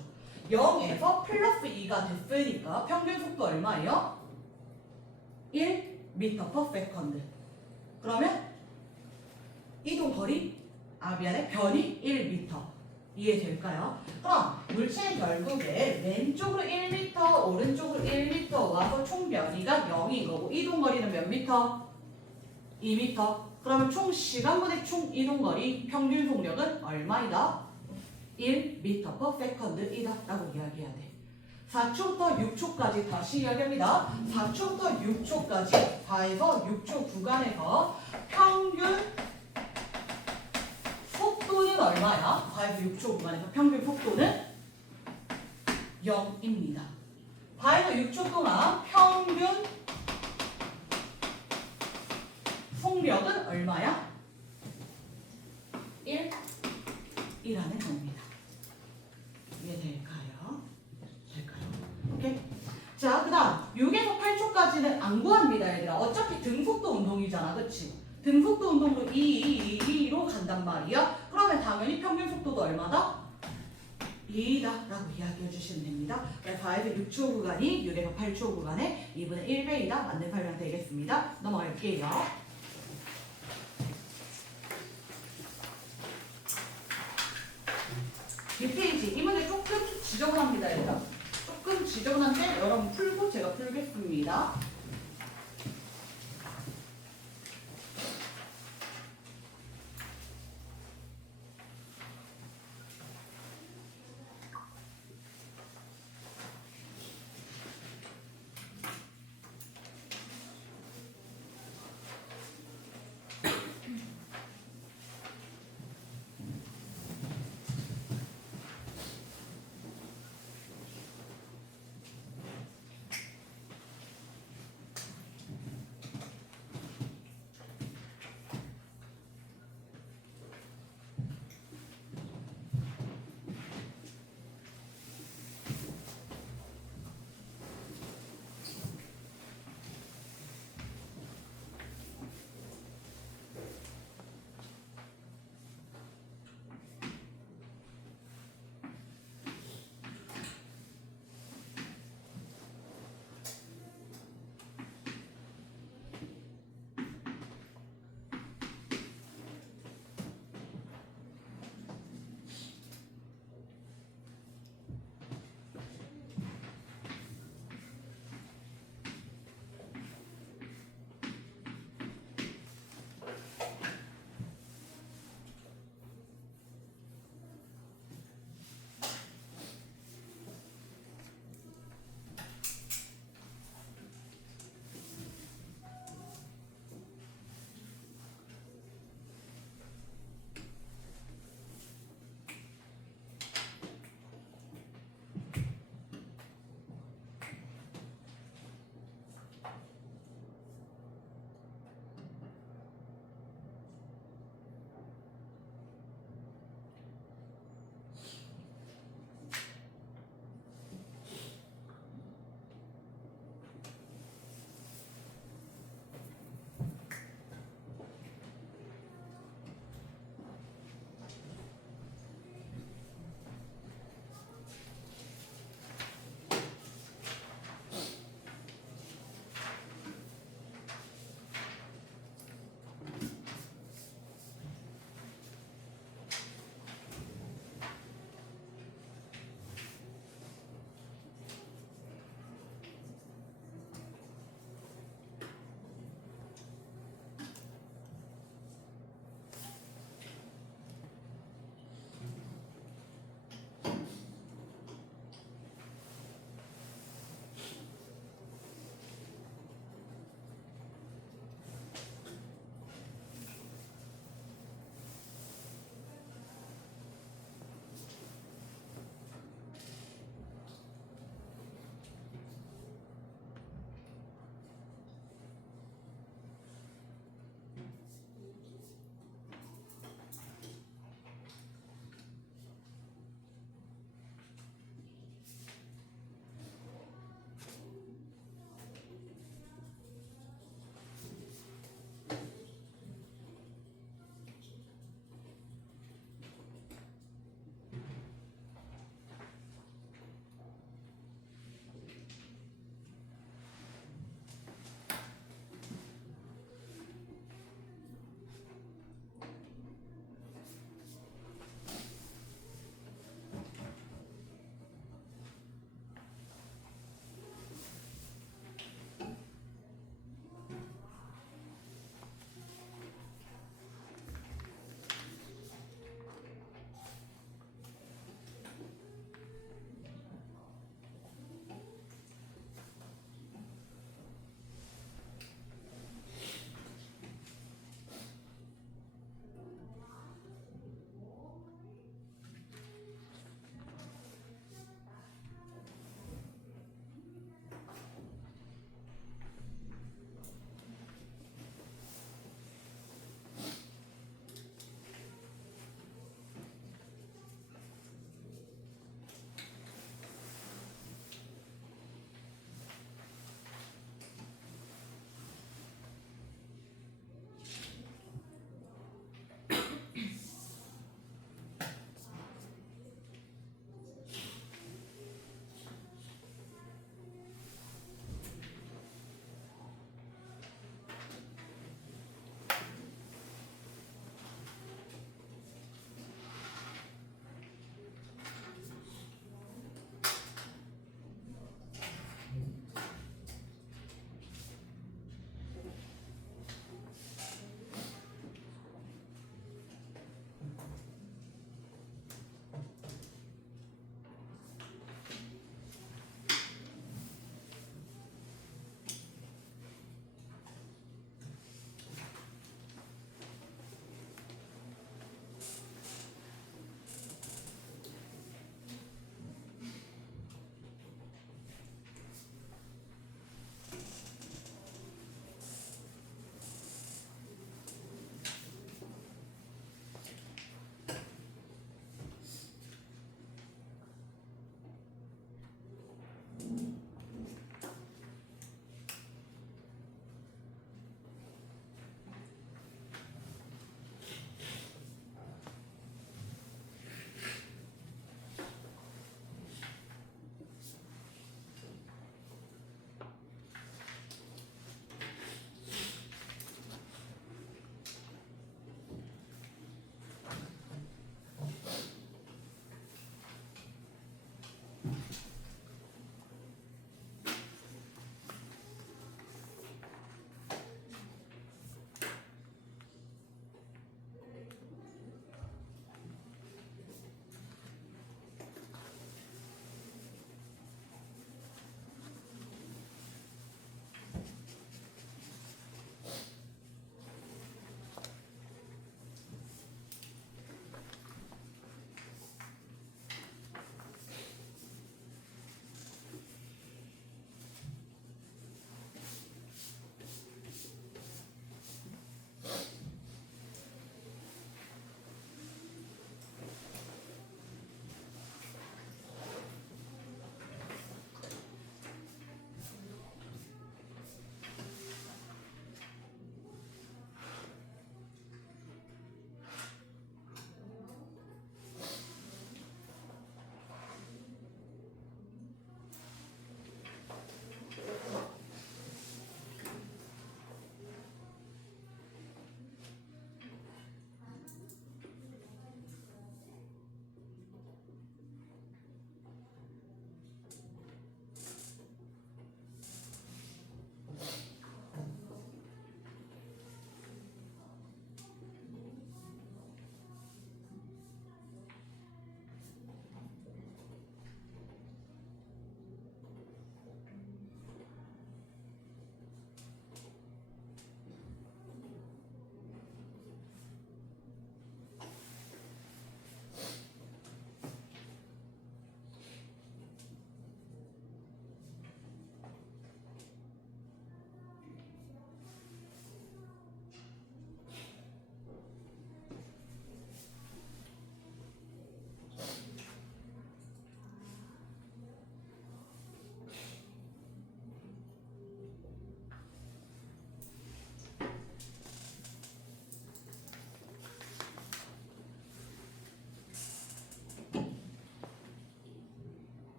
0에서 플러스 2가 됐으니까 평균 속도 얼마예요? 1m/s. 그러면 이동거리, 변이 1m. 이해될까요? 그럼 물체는 결국에 왼쪽으로 1m, 오른쪽으로 1m 와서 총 변이가 0인 거고 이동거리는 몇 미터? 2m. 그러면 총 시간분의 총 이동거리 평균 속력은 얼마이다? 1m/s이다 라고 이야기해야 돼. 4초부터 6초까지 다시 이야기합니다. 4초부터 6초까지 4에서 6초 구간에서 평균 속도는 얼마야? 4에서 6초 구간에서 평균 속도는 0입니다. 4에서 6초 동안 평균 속력은 얼마야? 1이라는 겁니다. 이해될까요? 오케이. 자, 그 다음 6에서 8초까지는 안 구합니다, 얘들아. 어차피 등속도 운동이잖아, 그치? 등속도 운동으로 2로 간단 말이야. 그러면 당연히 평균 속도도 얼마다? 2다 라고 이야기해 주시면 됩니다. 5의 6초 구간이 6에서 8초 구간에 2분의 1배이다. 맞는 설명 되겠습니다. 넘어갈게요. 이 페이지, 이 문제 조금 지저분합니다. 일단 조금 지저분한데 여러분 풀고 제가 풀겠습니다.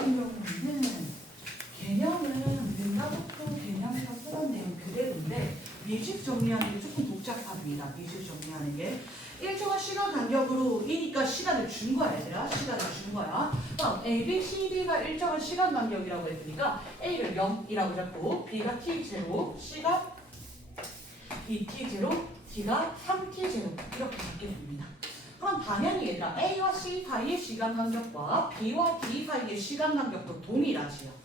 같은 경우는 개념은 등가속도 개념에서 쓰던 내용 그대로인데 미집 정리하는 게 조금 복잡합니다. 미집 정리하는 게 일정한 시간 간격으로 이니까 시간을 준 거야 얘들아. 시간을 준 거야. 그럼 A, B, C, D가 일정한 시간 간격이라고 했으니까 A를 0이라고 잡고 B가 T0, C가 2T0, D가 3T0 이렇게 잡겠습니다. 그럼 당연히 얘들아 A와 C 사이의 시간 간격과 B와 D 사이의 시간 간격도 동일하지요.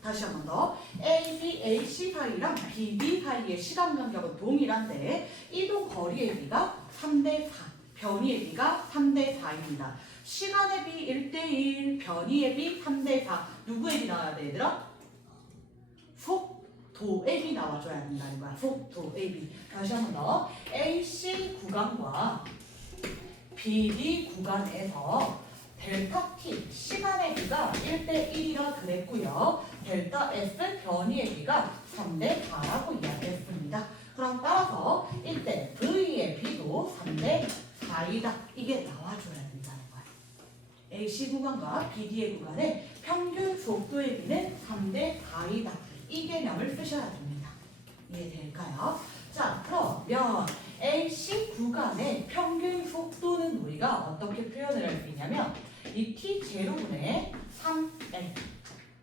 다시 한 번 더. A, B, A, C 사이랑 B, D 사이의 시간 간격은 동일한데 이동 거리의 B가 3대 4, 변이의 B가 3대 4입니다. 시간의 B 1대1, 변이의 B 3대 4. 누구의 B 나와야 돼 얘들아? 속도의 B 나와줘야 된다는 거야. 속도의 B. 다시 한 번 더. AC 구간과 BD 구간에서 델타 T 시간의 B가 1대1이라 그랬고요. 델타 S 변이의 B가 3대 4라고 이야기했습니다. 그럼 따라서 이때 V의 B도 3대 4이다. 이게 나와줘야 된다는 거야. AC 구간과 BD의 구간의 평균 속도의 B는 3대 4이다. 이 개념을 쓰셔야 됩니다. 이해될까요? 자, 그러면 AC 구간의 평균 속도는 우리가 어떻게 표현을 할 수 있냐면 이 T0분의 3L.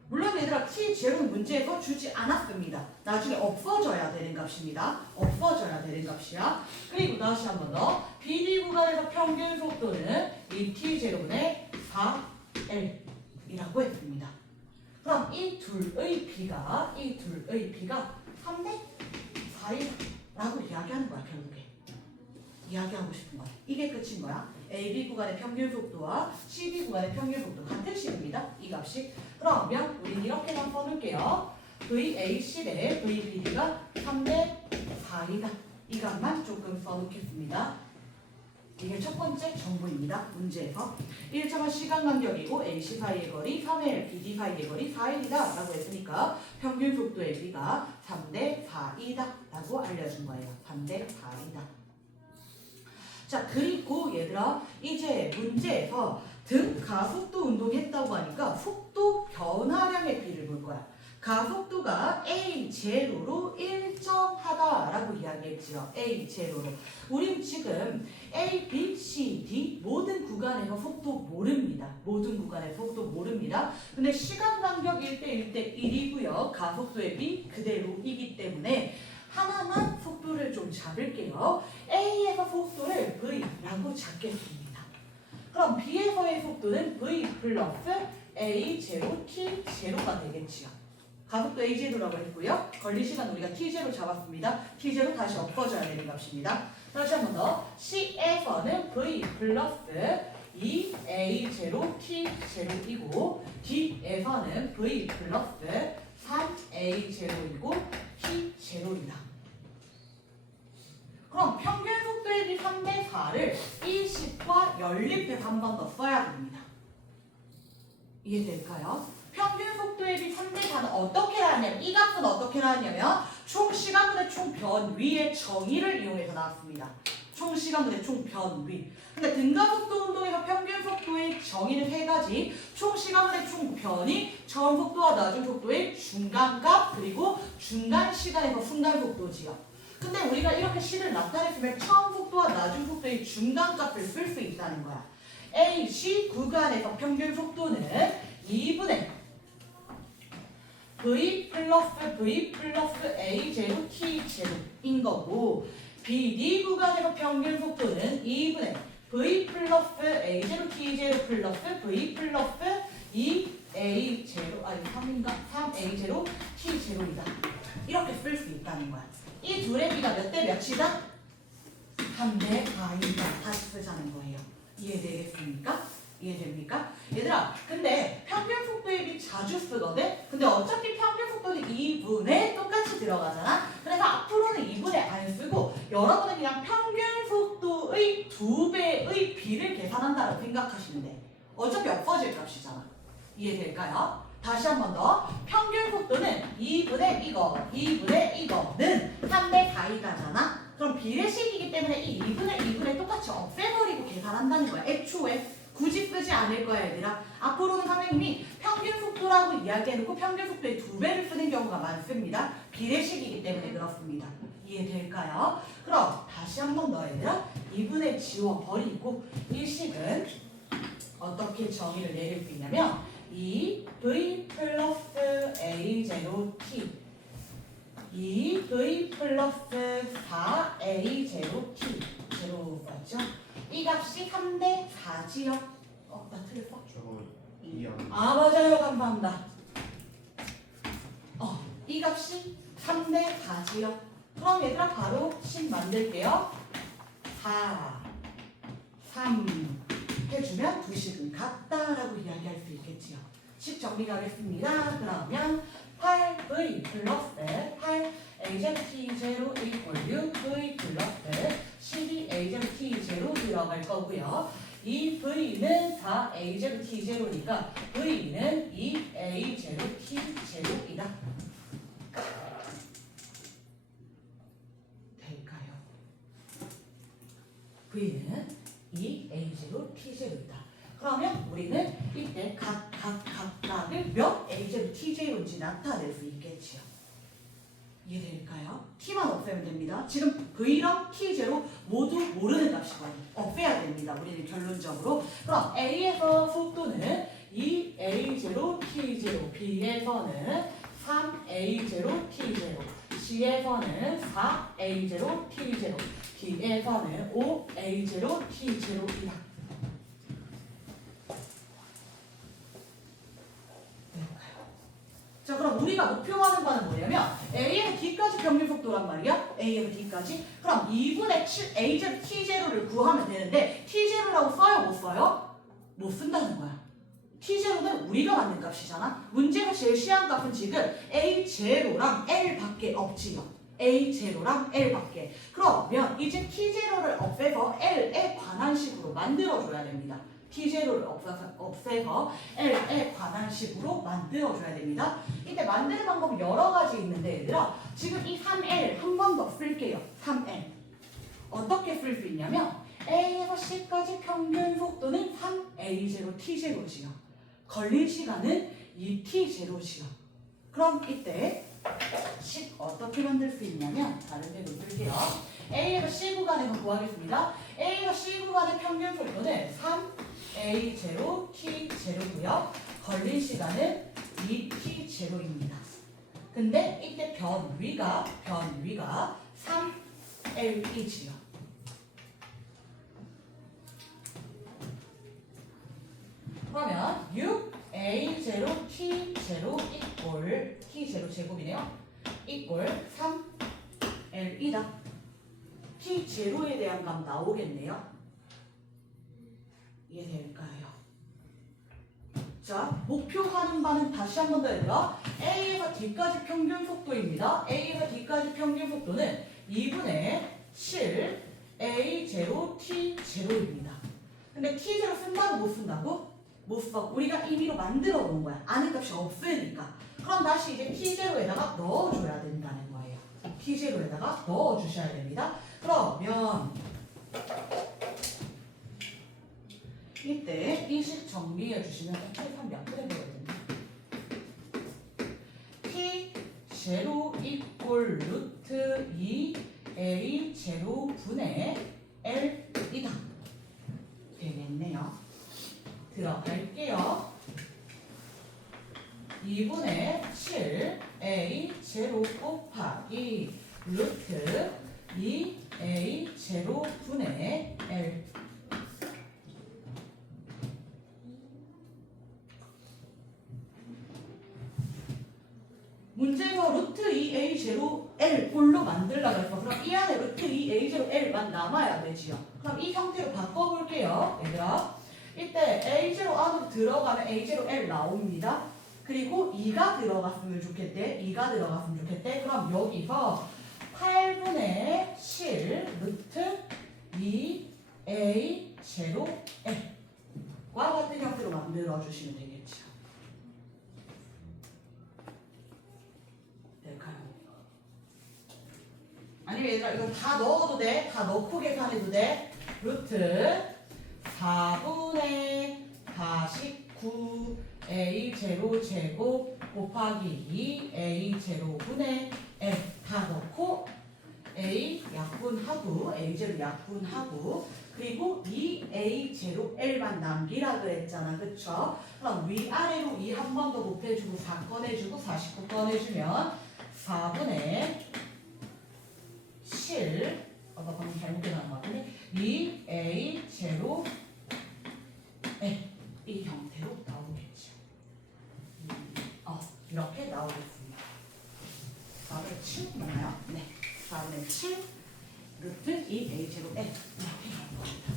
물론 얘들아 T0는 문제에서 주지 않았습니다. 나중에 없어져야 되는 값입니다. 없어져야 되는 값이야. 그리고 다시 한 번 더. BD 구간에서 평균 속도는 이 T0분의 4L이라고 했습니다. 그럼 이 둘의 B가 3대 4이다 라고 이야기하는 거야 결국에. 이야기하고 싶은 거야. 이게 끝인 거야. AB 구간의 평균 속도와 CD 구간의 평균 속도 같은 식입니다. 이 값이. 그러면 우린 이렇게만 써놓을게요. VAC 대 VBD가 3대 4이다. 이 값만 조금 써놓겠습니다. 이게 첫 번째 정보입니다. 문제에서. 일정한 시간 간격이고 AC 사이의 거리 3L, BD 사이의 거리 4L이다 라고 했으니까 평균 속도의 B가 3대 4이다 라고 알려준 거예요. 3대 4이다. 자, 그리고 얘들아 이제 문제에서 등 가속도 운동했다고 하니까 속도 변화량의 B를 볼 거야. 가속도가 A0로 일정하다라고 이야기했지요. A0로. 우린 지금 A, B, C, D 모든 구간에서 속도 모릅니다. 모든 구간의 속도 모릅니다. 근데 시간 간격 1대1대1이고요. 가속도의 B 그대로이기 때문에 하나만 속도를 좀 잡을게요. A에서 속도를 V라고 잡겠습니다. 그럼 B에서의 속도는 V 플러스 A0, T0가 되겠지요. 가속도 A0라고 했고요. 걸린 시간 우리가 T0 잡았습니다. T0 다시 엎어져야 되는 값입니다. 다시 한 번 더. C에서는 V 플러스 2A0, T0이고 D에서는 V 플러스 3A0이고 T0이다. 그럼 평균 속도의 B 3대 4를 이 식과 연립해서 한 번 더 써야 됩니다. 이해될까요? 평균 속도의 B 3대 4는 어떻게 나왔냐면 이 값은 어떻게 나왔냐면 총 시간분의 총 변위의 정의를 이용해서 나왔습니다. 총 시간분의 총 변위. 근데 등가속도 운동에서 평균 속도의 정의는 세 가지. 총 시간분의 총 변위, 처음 속도와 나중 속도의 중간값, 그리고 중간 시간에서 순간 속도지요. 근데 우리가 이렇게 식을 나타냈으면 처음 속도와 나중 속도의 중간값을 쓸 수 있다는 거야. A, C 구간에서 평균 속도는 2분의 V 플러스 A0, T0인 거고 BD 구간에서 평균 속도는 2분의 V 플러스 A0, T0 플러스 V 플러스 2A0, 아니 3인가? 3A0, T0이다. 이렇게 쓸 수 있다는 거야. 이 둘의 B가 몇 대 몇이다? 3대 4이다. 다시 쓰자는 거예요. 이해되겠습니까? 이해됩니까? 얘들아, 근데 평균 속도의 B 자주 쓰거든? 근데 어차피 평균 속도는 2분에 똑같이 들어가잖아? 그래서 앞으로는 2분에 안 쓰고 여러분은 그냥 평균 속도의 2배의 B를 계산한다고 생각하시면 돼. 어차피 없어질 값이잖아. 이해될까요? 다시 한 번 더. 평균 속도는 2분의 이거는 3대 4이다잖아? 그럼 비례식이기 때문에 이 2분의 똑같이 없애버리고 계산한다는 거야. 애초에 굳이 쓰지 않을 거야 얘들아. 앞으로는 선생님이 평균 속도 V라고 이야기해놓고 평균 속도의 2배를 쓰는 경우가 많습니다. 비례식이기 때문에 그렇습니다. 이해될까요? 그럼 다시 한 번 더 얘들아 2분의 지워버리고 이 식은 어떻게 정의를 내릴 수 있냐면 2V 플러스 A0T 2V 플러스 4A0T 제로 맞죠? 이 값이 3대 4지요? 나 틀렸어? 저거 2야. 맞아요. 감사합니다. 이 값이 3대 4지요? 그럼 얘들아 바로 식 만들게요. 4, 3 해주면 두 식은 같다라고 이야기할 수 있겠지요. 식 정리하겠습니다. 그러면 8V 플러스 8 AZT0 equal 6V 플러스 12 AZT0 들어갈 거고요. 이 V는 4 AZT0니까 V는 2 AZT0이다. 될까요? V는 2 A0T0이다. 그러면 우리는 이때 각각을 몇 AZT0인지 나타낼 수 있겠지요. 이해될까요? T만 없애면 됩니다. 지금 V랑 T0 모두 모르는 값이거든요. 없애야 됩니다. 우리는 결론적으로. 그럼 A에서 속도는 2A0T0, B에서는 3A0T0, C에서는 4A0T0, D에서는 5A0T0이다. 자, 그럼 우리가 목표하는 바는 뭐냐면 A에서 D까지 평균 속도란 말이야. A에서 D까지. 그럼 2분의 7 AZ T0를 구하면 되는데 T0라고 써요? 못 써요? 못 쓴다는 거야. T0는 우리가 만든 값이잖아. 문제가 제시한 값은 지금 A0랑 L밖에 없지요. A0랑 L밖에. 그러면 이제 T0를 없애서 L에 관한 식으로 만들어줘야 됩니다. T0를 없애서 L에 관한 식으로 만들어줘야 됩니다. 이때 만드는 방법이 여러 가지 있는데 얘들아 지금 이 3L 한 번 더 쓸게요. 3L 어떻게 쓸 수 있냐면 A에서 C까지 평균 속도는 3A0 T0지요. 걸린 시간은 2T0지요. 그럼 이때 식 어떻게 만들 수 있냐면 다른 데로 쓸게요. A에서 C 구간에서 구하겠습니다. A에서 C 구간의 평균 속도는 3A0 T0고요. 걸린 시간은 2T0입니다. 근데 이때 변위가 3L이지요. 그러면 6A0 T0 이꼴 T0 제곱이네요. 이꼴 3L이다. T0에 대한 값 나오겠네요. 이해될까요? 자, 목표하는 바는 다시 한 번 더 얘들아 A에서 D까지 평균 속도입니다. A에서 D까지 평균 속도는 2분의 7 A0 T0입니다. 근데 T0 쓴다고 못 쓴다고? 못 써. 우리가 임의로 만들어 놓은 거야. 아는 값이 없으니까. 그럼 다시 이제 T0에다가 넣어줘야 된다는 거예요. T0에다가 넣어주셔야 됩니다. 그러면 이때 이 식 정리해 주시면 T3 몇 그램 되거든요. T0 이꼴 루트 2 A0 분의 L이다. 되겠네요. 들어갈게요. 2분의 7 A0 곱하기 루트 2 A0 분의 L 문제에서 루트 2A0 L 꼴로 만들려고 했어. 그럼 이 안에 루트 2A0 L만 남아야 되지요. 그럼 이 형태로 바꿔볼게요. 얘들아 이때 A0 안으로 들어가면 A0 L 나옵니다. 그리고 2가 들어갔으면 좋겠대. 2가 들어갔으면 좋겠대. 그럼 여기서 8분의 7 루트 2A0 L과 같은 형태로 만들어주시면 되겠죠. 될까요? 아니면 얘들아 이거 다 넣어도 돼. 다 넣고 계산해도 돼. 루트 4분의 49 a 제로 제곱 곱하기 2 a 제로분의 l 다 넣고 a 약분하고 a 제로 약분하고 그리고 2a 제로 l만 남기라 그랬잖아. 그쵸? 그럼 위아래로 2 한 번 더 곱해주고 4 꺼내주고 49 꺼내주면 4분의 7 나 방금 잘못된 것 같은데 2a 제로 l 이 형태로 나오겠죠. 이렇게 나오겠습니다. 4분의 7 맞나요? 네. 4분의 7 루트 2a 제곱 l 이렇게 나올 겁니다.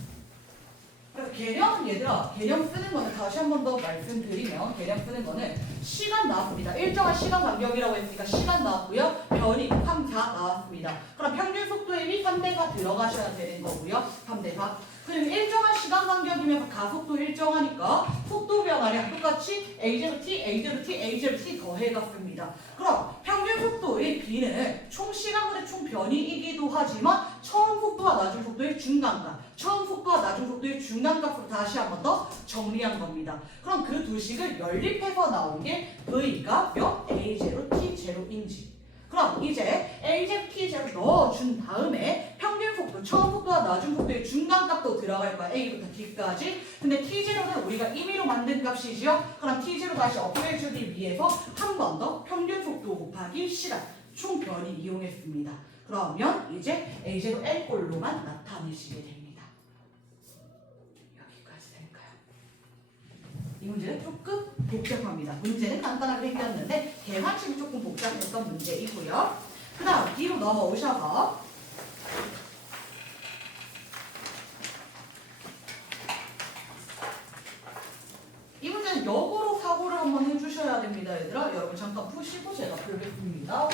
그래서 개념은 얘들아, 개념 쓰는 거는 다시 한 번 더 말씀드리면 개념 쓰는 거는 시간 나왔습니다. 일정한 시간 간격이라고 했으니까 시간 나왔고요. 변이 3다 나왔습니다. 그럼 평균 속도의 3대가 들어가셔야 되는 거고요. 3대가. 그럼 일정한 시간 간격이면 가속도 일정하니까 속도 변화량 똑같이 a0t, a0t, a0t 더해갔습니다. 그럼 평균 속도의 b는 총 시간분의 총 변이이기도 하지만 처음 속도와 나중 속도의 중간값, 처음 속도와 나중 속도의 중간값으로 다시 한 번 더 정리한 겁니다. 그럼 그 두 식을 연립해서 나온 게 v가 몇? a0, t0인지. 그럼 이제 a0, t0를 넣어준 다음에 평균 속도, 처음 속도와 나중 속도의 중간값도 들어갈 거야. a부터 t까지. 근데 t0는 우리가 임의로 만든 값이지요. 그럼 t0 다시 업해주기 위해서 한 번 더 평균 속도 곱하기 시간, 총 변이 이용했습니다. 그러면 이제 a0, l꼴로만 나타내시게 됩니다. 여기까지 될까요? 이 문제는 조금 복잡합니다. 문제는 간단하게 생겼는데 계산식이 조금 복잡했던 문제이고요. 그 다음 뒤로 넘어오셔서 이 문제는 역으로 사고를 한번 해주셔야 됩니다. 얘들아, 여러분 잠깐 푸시고 제가 풀겠습니다.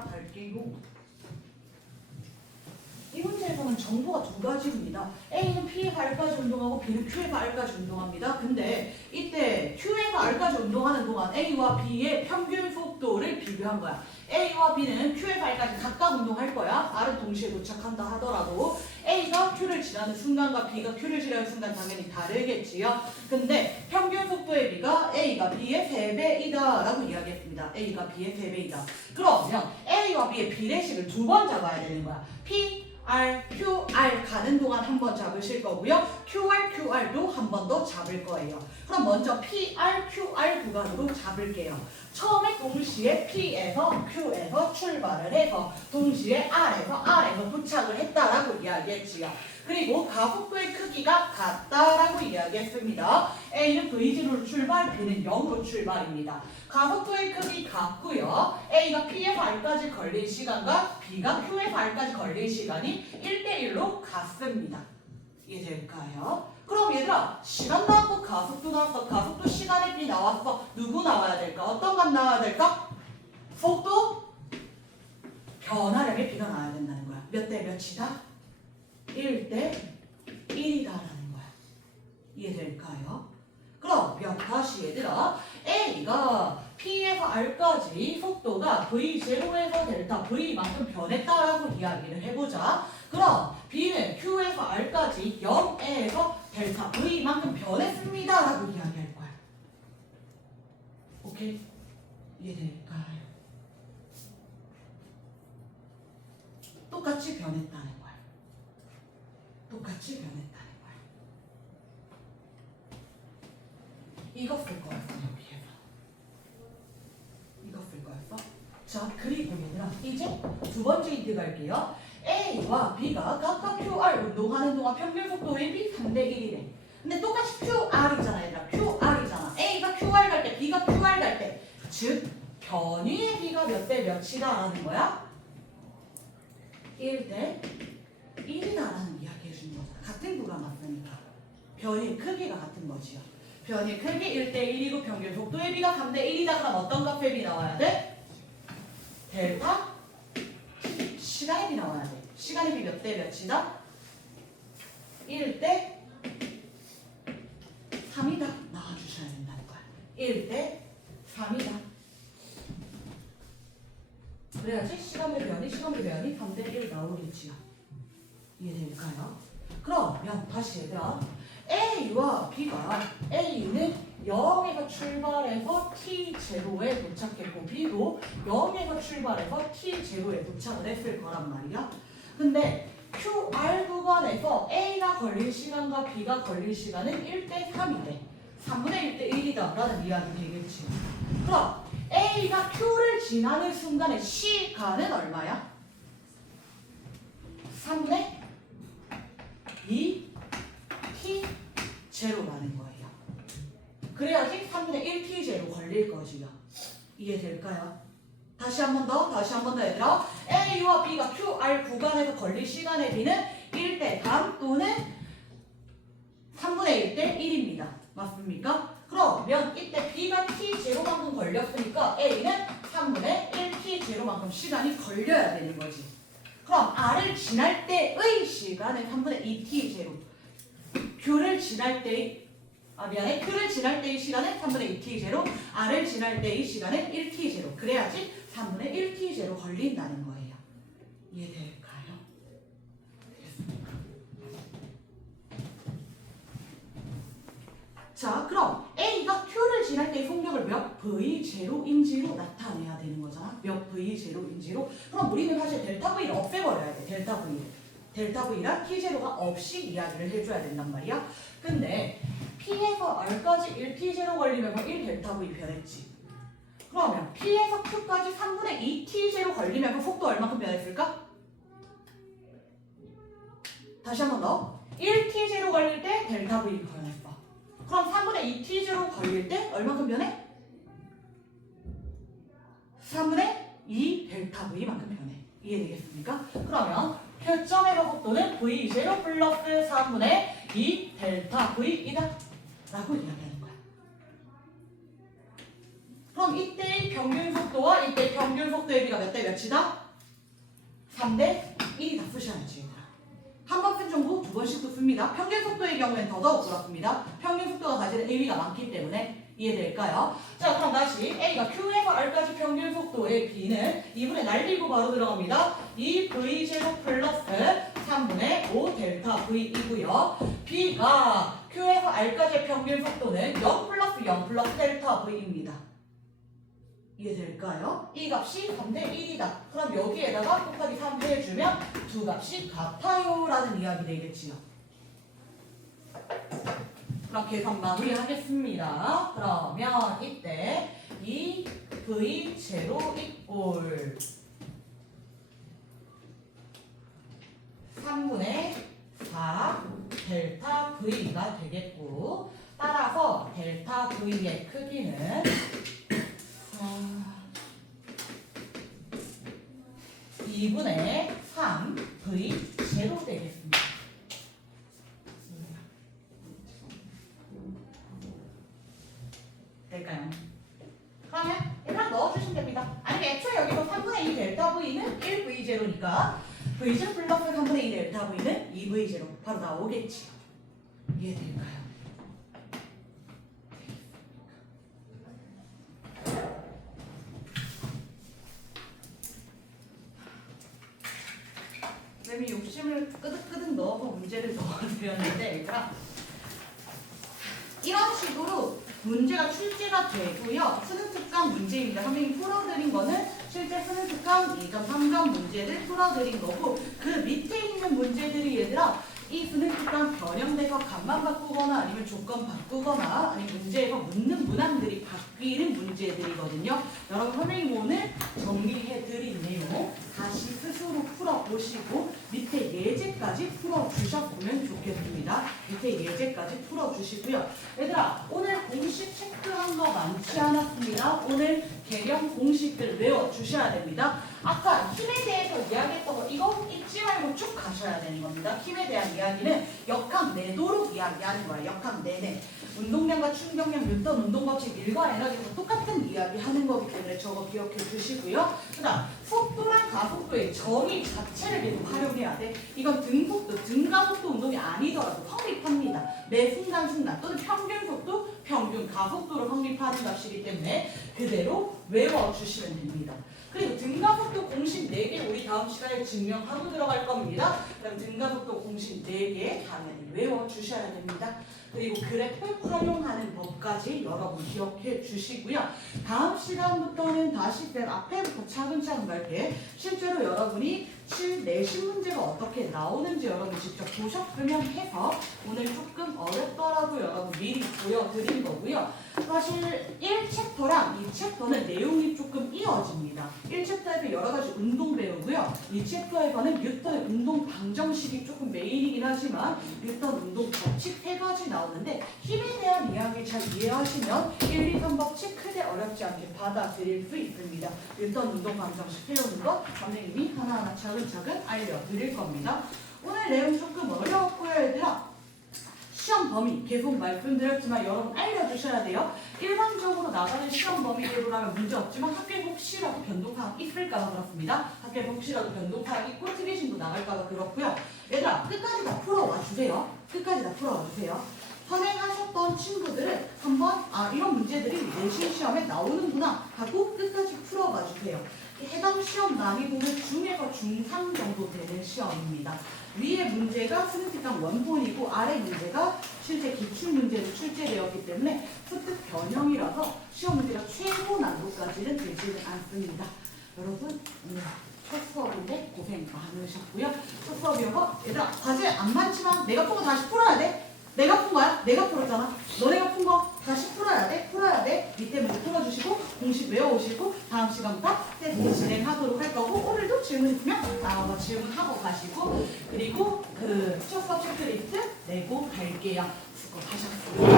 갈게요. 이 문제에서는 정보가 두 가지입니다. A는 P에서 R까지 운동하고 B는 Q에서 R까지 운동합니다. 근데 이때 Q에서 R까지 운동하는 동안 A와 B의 평균 속도를 비교한 거야. A와 B는 Q에서 R까지 각각 운동할 거야. R은 동시에 도착한다 하더라도 A가 Q를 지나는 순간과 B가 Q를 지나는 순간 당연히 다르겠지요. 근데 평균 속도의 B가 A가 B의 3배이다 라고 이야기했습니다. A가 B의 3배이다. 그러면 A와 B의 비례식을 두 번 잡아야 되는 거야. P, R, QR 가는 동안 한 번 잡으실 거고요. QR, QR도 한 번 더 잡을 거예요. 그럼 먼저 PR, QR 구간으로 잡을게요. 처음에 동시에 P에서 Q에서 출발을 해서 동시에 R에서 도착을 했다라고 이야기했지요. 그리고 가속도의 크기가 같다라고 이야기했습니다. A는 V0로 출발, B는 0으로 출발입니다. 가속도의 크기 같고요. A가 P에서 R까지 걸린 시간과 B가 Q에서 R까지 걸린 시간이 1대1로 같습니다. 이해될까요? 그럼 얘들아, 시간 나왔고 가속도 나왔어. 가속도 시간의 B 나왔어. 누구 나와야 될까? 어떤 값 나와야 될까? 속도 변화량의 B가 나와야 된다는 거야. 몇 대 몇이다? 1대 1이다라는 거야. 이해될까요? 그럼 다시 얘들아, A가 P에서 R까지 속도가 V0에서 델타 V만큼 변했다라고 이야기를 해보자. 그럼 B는 Q에서 R까지 0에서 델타 V만큼 변했습니다 라고 이야기할 거야. 오케이? 이해될까요? 똑같이 변했다는 거야. 똑같이 변했다는 거야. 이거 쓸 거였어, 여기에서. 이거 쓸 거였어. 자, 그리고 얘들아, 이제 두 번째 힌트 갈게요. A와 B가 각각 QR 운동하는 동안 평균 속도의 B 3대 1이래. 근데 똑같이 QR이잖아, 얘들아. QR이잖아. A가 QR 갈 때, B가 QR 갈 때. 즉, 변위의 B가 몇 대 몇이다라는 거야? 1대 1이다라는 이야기 해주는 거잖아. 같은 구가 맞으니까. 변위의 크기가 같은 거지요. 변위의 크기 1대 1이고 평균 속도의 B가 3대 1이다. 그럼 어떤 값의 B 나와야 돼? 델타 시간의 B 나와야 돼. 시간의 B 몇 대 몇이다? 1대 3이다. 나와주셔야 된다는 거야. 1대 3이다. 그래야지 시간의 변이 3대 1 나오겠지요. 이해될까요? 그러면 다시 얘들아, A와 B가 A는 0에서 출발해서 T0에 도착했고 B도 0에서 출발해서 T0에 도착을 했을 거란 말이야. 근데 QR 구간에서 A가 걸린 시간과 B가 걸린 시간은 1대 3이래. 3분의 1대 1이다 라는 이야기 되겠지. 그럼 A가 Q를 지나는 순간의 시간은 얼마야? 3분의 2 T0라는 거예요. 그래야지 3분의 1 T0 걸릴 거지요. 이해될까요? 다시 한 번 더 얘들아. A와 B가 QR 구간에서 걸릴 시간의 B는 1대 3 또는 3분의 1대 1입니다. 맞습니까? 그러면 이때 B가 T0만큼 걸렸으니까 A는 3분의 1 T0만큼 시간이 걸려야 되는 거지. 그럼 R을 지날 때의 시간은 3분의 2 T0. Q를 지날 때의 시간은 3분의 2T0, R을 지날 때의 시간은 1T0. 그래야지 3분의 1T0 걸린다는 거예요. 이해될까요? 됐습니까? 자, 그럼 A가 Q를 지날 때의 속력을 몇 V0인지로 나타내야 되는 거잖아. 몇 V0인지로. 그럼 우리는 사실 델타 V를 없애버려야 돼. 델타 V를. 델타 V랑 T0가 없이 이야기를 해줘야 된단 말이야. 근데 P에서 R까지 1T0 걸리면 1 델타 V 변했지. 그러면 P에서 Q까지 3분의 2 T0 걸리면 속도 얼마큼 변했을까? 다시 한 번 더. 1T0 걸릴 때 델타 V 변했어. 그럼 3분의 2 T0 걸릴 때 얼마큼 변해? 3분의 2 델타 V만큼 변해. 이해되겠습니까? 그러면 표점의 속도는 V0 플러스 3분의 2 델타 V이다 라고 이야기하는 거야. 그럼 이때의 평균 속도와 이때 평균 속도의 비가 몇 대 몇이다? 3대 1이다 쓰셔야지 얘들아. 한 번 쓴 정보 두 번씩도 씁니다. 평균 속도의 경우엔 더더욱 그렇습니다. 평균 속도가 가지는 의미가 많기 때문에 이해될까요? 자, 그럼 다시 A가 Q에서 R까지 평균 속도의 B는 2분의 날리고 바로 들어갑니다. 2V0 플러스 3분의 5 델타 V이고요. B가 Q에서 R까지의 평균 속도는 0 플러스 0 플러스 델타 V입니다. 이해될까요? 이 값이 3대 1이다. 그럼 여기에다가 곱하기 3 해주면 두 값이 같아요 라는 이야기 되겠지요. 그럼 계산 마무리하겠습니다. 그러면 이때 2V0 이꼴 3분의 4 델타 V가 되겠고, 따라서 델타 V의 크기는 2분의 3V0 되겠습니다. 될까요? 그러면 얘랑 넣어주시면 됩니다. 아니 애초에 여기서 3분의 2 델타 V는 1V0니까 V0 플러스 3분의 2 델타 V는 2V0 바로 나오겠지요. 이해될까요? 쌤이 욕심을 끄득끄득 넣어서 문제를 넣어드렸는데 얘들아, 이런 식으로 문제가 출제가 되고요. 수능 특강 문제입니다. 선생님이 풀어드린 거는 실제 수능 특강 2.3점 문제를 풀어드린 거고, 그 밑에 있는 문제들이 얘들아 이 수능 특강 변형돼서 값만 바꾸거나 아니면 조건 바꾸거나 아니면 문제에서 묻는 문항들이 바뀌는 문제들이거든요. 여러분 선생님 오늘 정리해드린 내용 다시 스스로 풀어보시고 밑에 예제까지 풀어주셨으면 좋겠습니다. 밑에 예제까지 풀어주시고요. 얘들아 오늘 공식 체크한 거 많지 않았습니다. 오늘 개념 공식들 외워주셔야 됩니다. 아까 힘에 대해서 이야기했던 거 이거 잊지 말고 쭉 가셔야 되는 겁니다. 힘에 대한 이야기는 역학 내도록 이야기하는 거예요. 역학 내내. 운동량과 충격량, 뉴턴 운동법칙, 밀과 에너지에서 똑같은 이야기 하는 거기 때문에 저거 기억해 주시고요. 그 다음 속도랑 가속도의 정의 자체를 계속 활용해야 돼. 이건 등속도, 등가속도 운동이 아니더라도 성립합니다. 매 순간순간 또는 평균 속도, 평균 가속도로 성립하는 값이기 때문에 그대로 외워주시면 됩니다. 그리고 등가속도 공식 4개 우리 다음 시간에 증명하고 들어갈 겁니다. 그럼 등가속도 공식 4개 당연히 외워주셔야 됩니다. 그리고 그래프 활용하는 법까지 여러분 기억해 주시고요. 다음 시간부터는 다시 쌤 앞에부터 차근차근 갈게. 실제로 여러분이 내신 문제가 어떻게 나오는지 여러분 직접 보셨으면 해서 오늘 조금 어렵더라도 여러분 미리 보여드린 거고요. 사실 1챕터랑 2챕터는 내용이 조금 이어집니다. 1챕터에서 여러 가지 운동 배우고요. 2챕터에서는 뉴턴의 운동 방정식이 조금 메인이긴 하지만 뉴턴 운동 법칙 3가지 나오는데 힘에 대한 이야기 잘 이해하시면 1, 2, 3법칙 크게 어렵지 않게 받아들일 수 있습니다. 뉴턴 운동 방정식 배우는 거 선생님이 하나하나 차근차근 알려드릴 겁니다. 오늘 내용 조금 어려웠고요 얘들아. 시험 범위 계속 말씀드렸지만 여러분 알려주셔야 돼요. 일반적으로 나가는 시험 범위대로라면 문제 없지만 학교에 혹시라도 변동사항 있을까봐 그렇습니다. 학교에 혹시라도 변동사항 있고 틀리신 거 나갈까봐 그렇고요. 얘들아 끝까지 다 풀어와 주세요. 끝까지 다 풀어와 주세요. 선행하셨던 친구들은 한번 이런 문제들이 내신 시험에 나오는구나 하고 끝까지 풀어봐 주세요. 해당 시험 난이도는 중에서 중상 정도 되는 시험입니다. 위에 문제가 수능 특강 원본이고 아래 문제가 실제 기출 문제로 출제되었기 때문에 습득 변형이라서 시험 문제가 최고 난도까지는 되지는 않습니다. 여러분 오늘 첫 수업인데 고생 많으셨고요. 첫 수업이어서 얘들아 과제 안 많지만 내가 푼 거 다시 풀어야 돼. 내가 푼 거야? 내가 풀었잖아. 너네가 푼 거 다시 풀어야 돼. 풀어야 돼. 밑에 문제 풀어주시고 공식 외워오시고 다음 시간부터 테스트 진행하도록 할 거고 오늘도 질문 있으면 나와서 질문하고 가시고 그리고 그 첫 수업 체크리스트 내고 갈게요. 수고하셨습니다.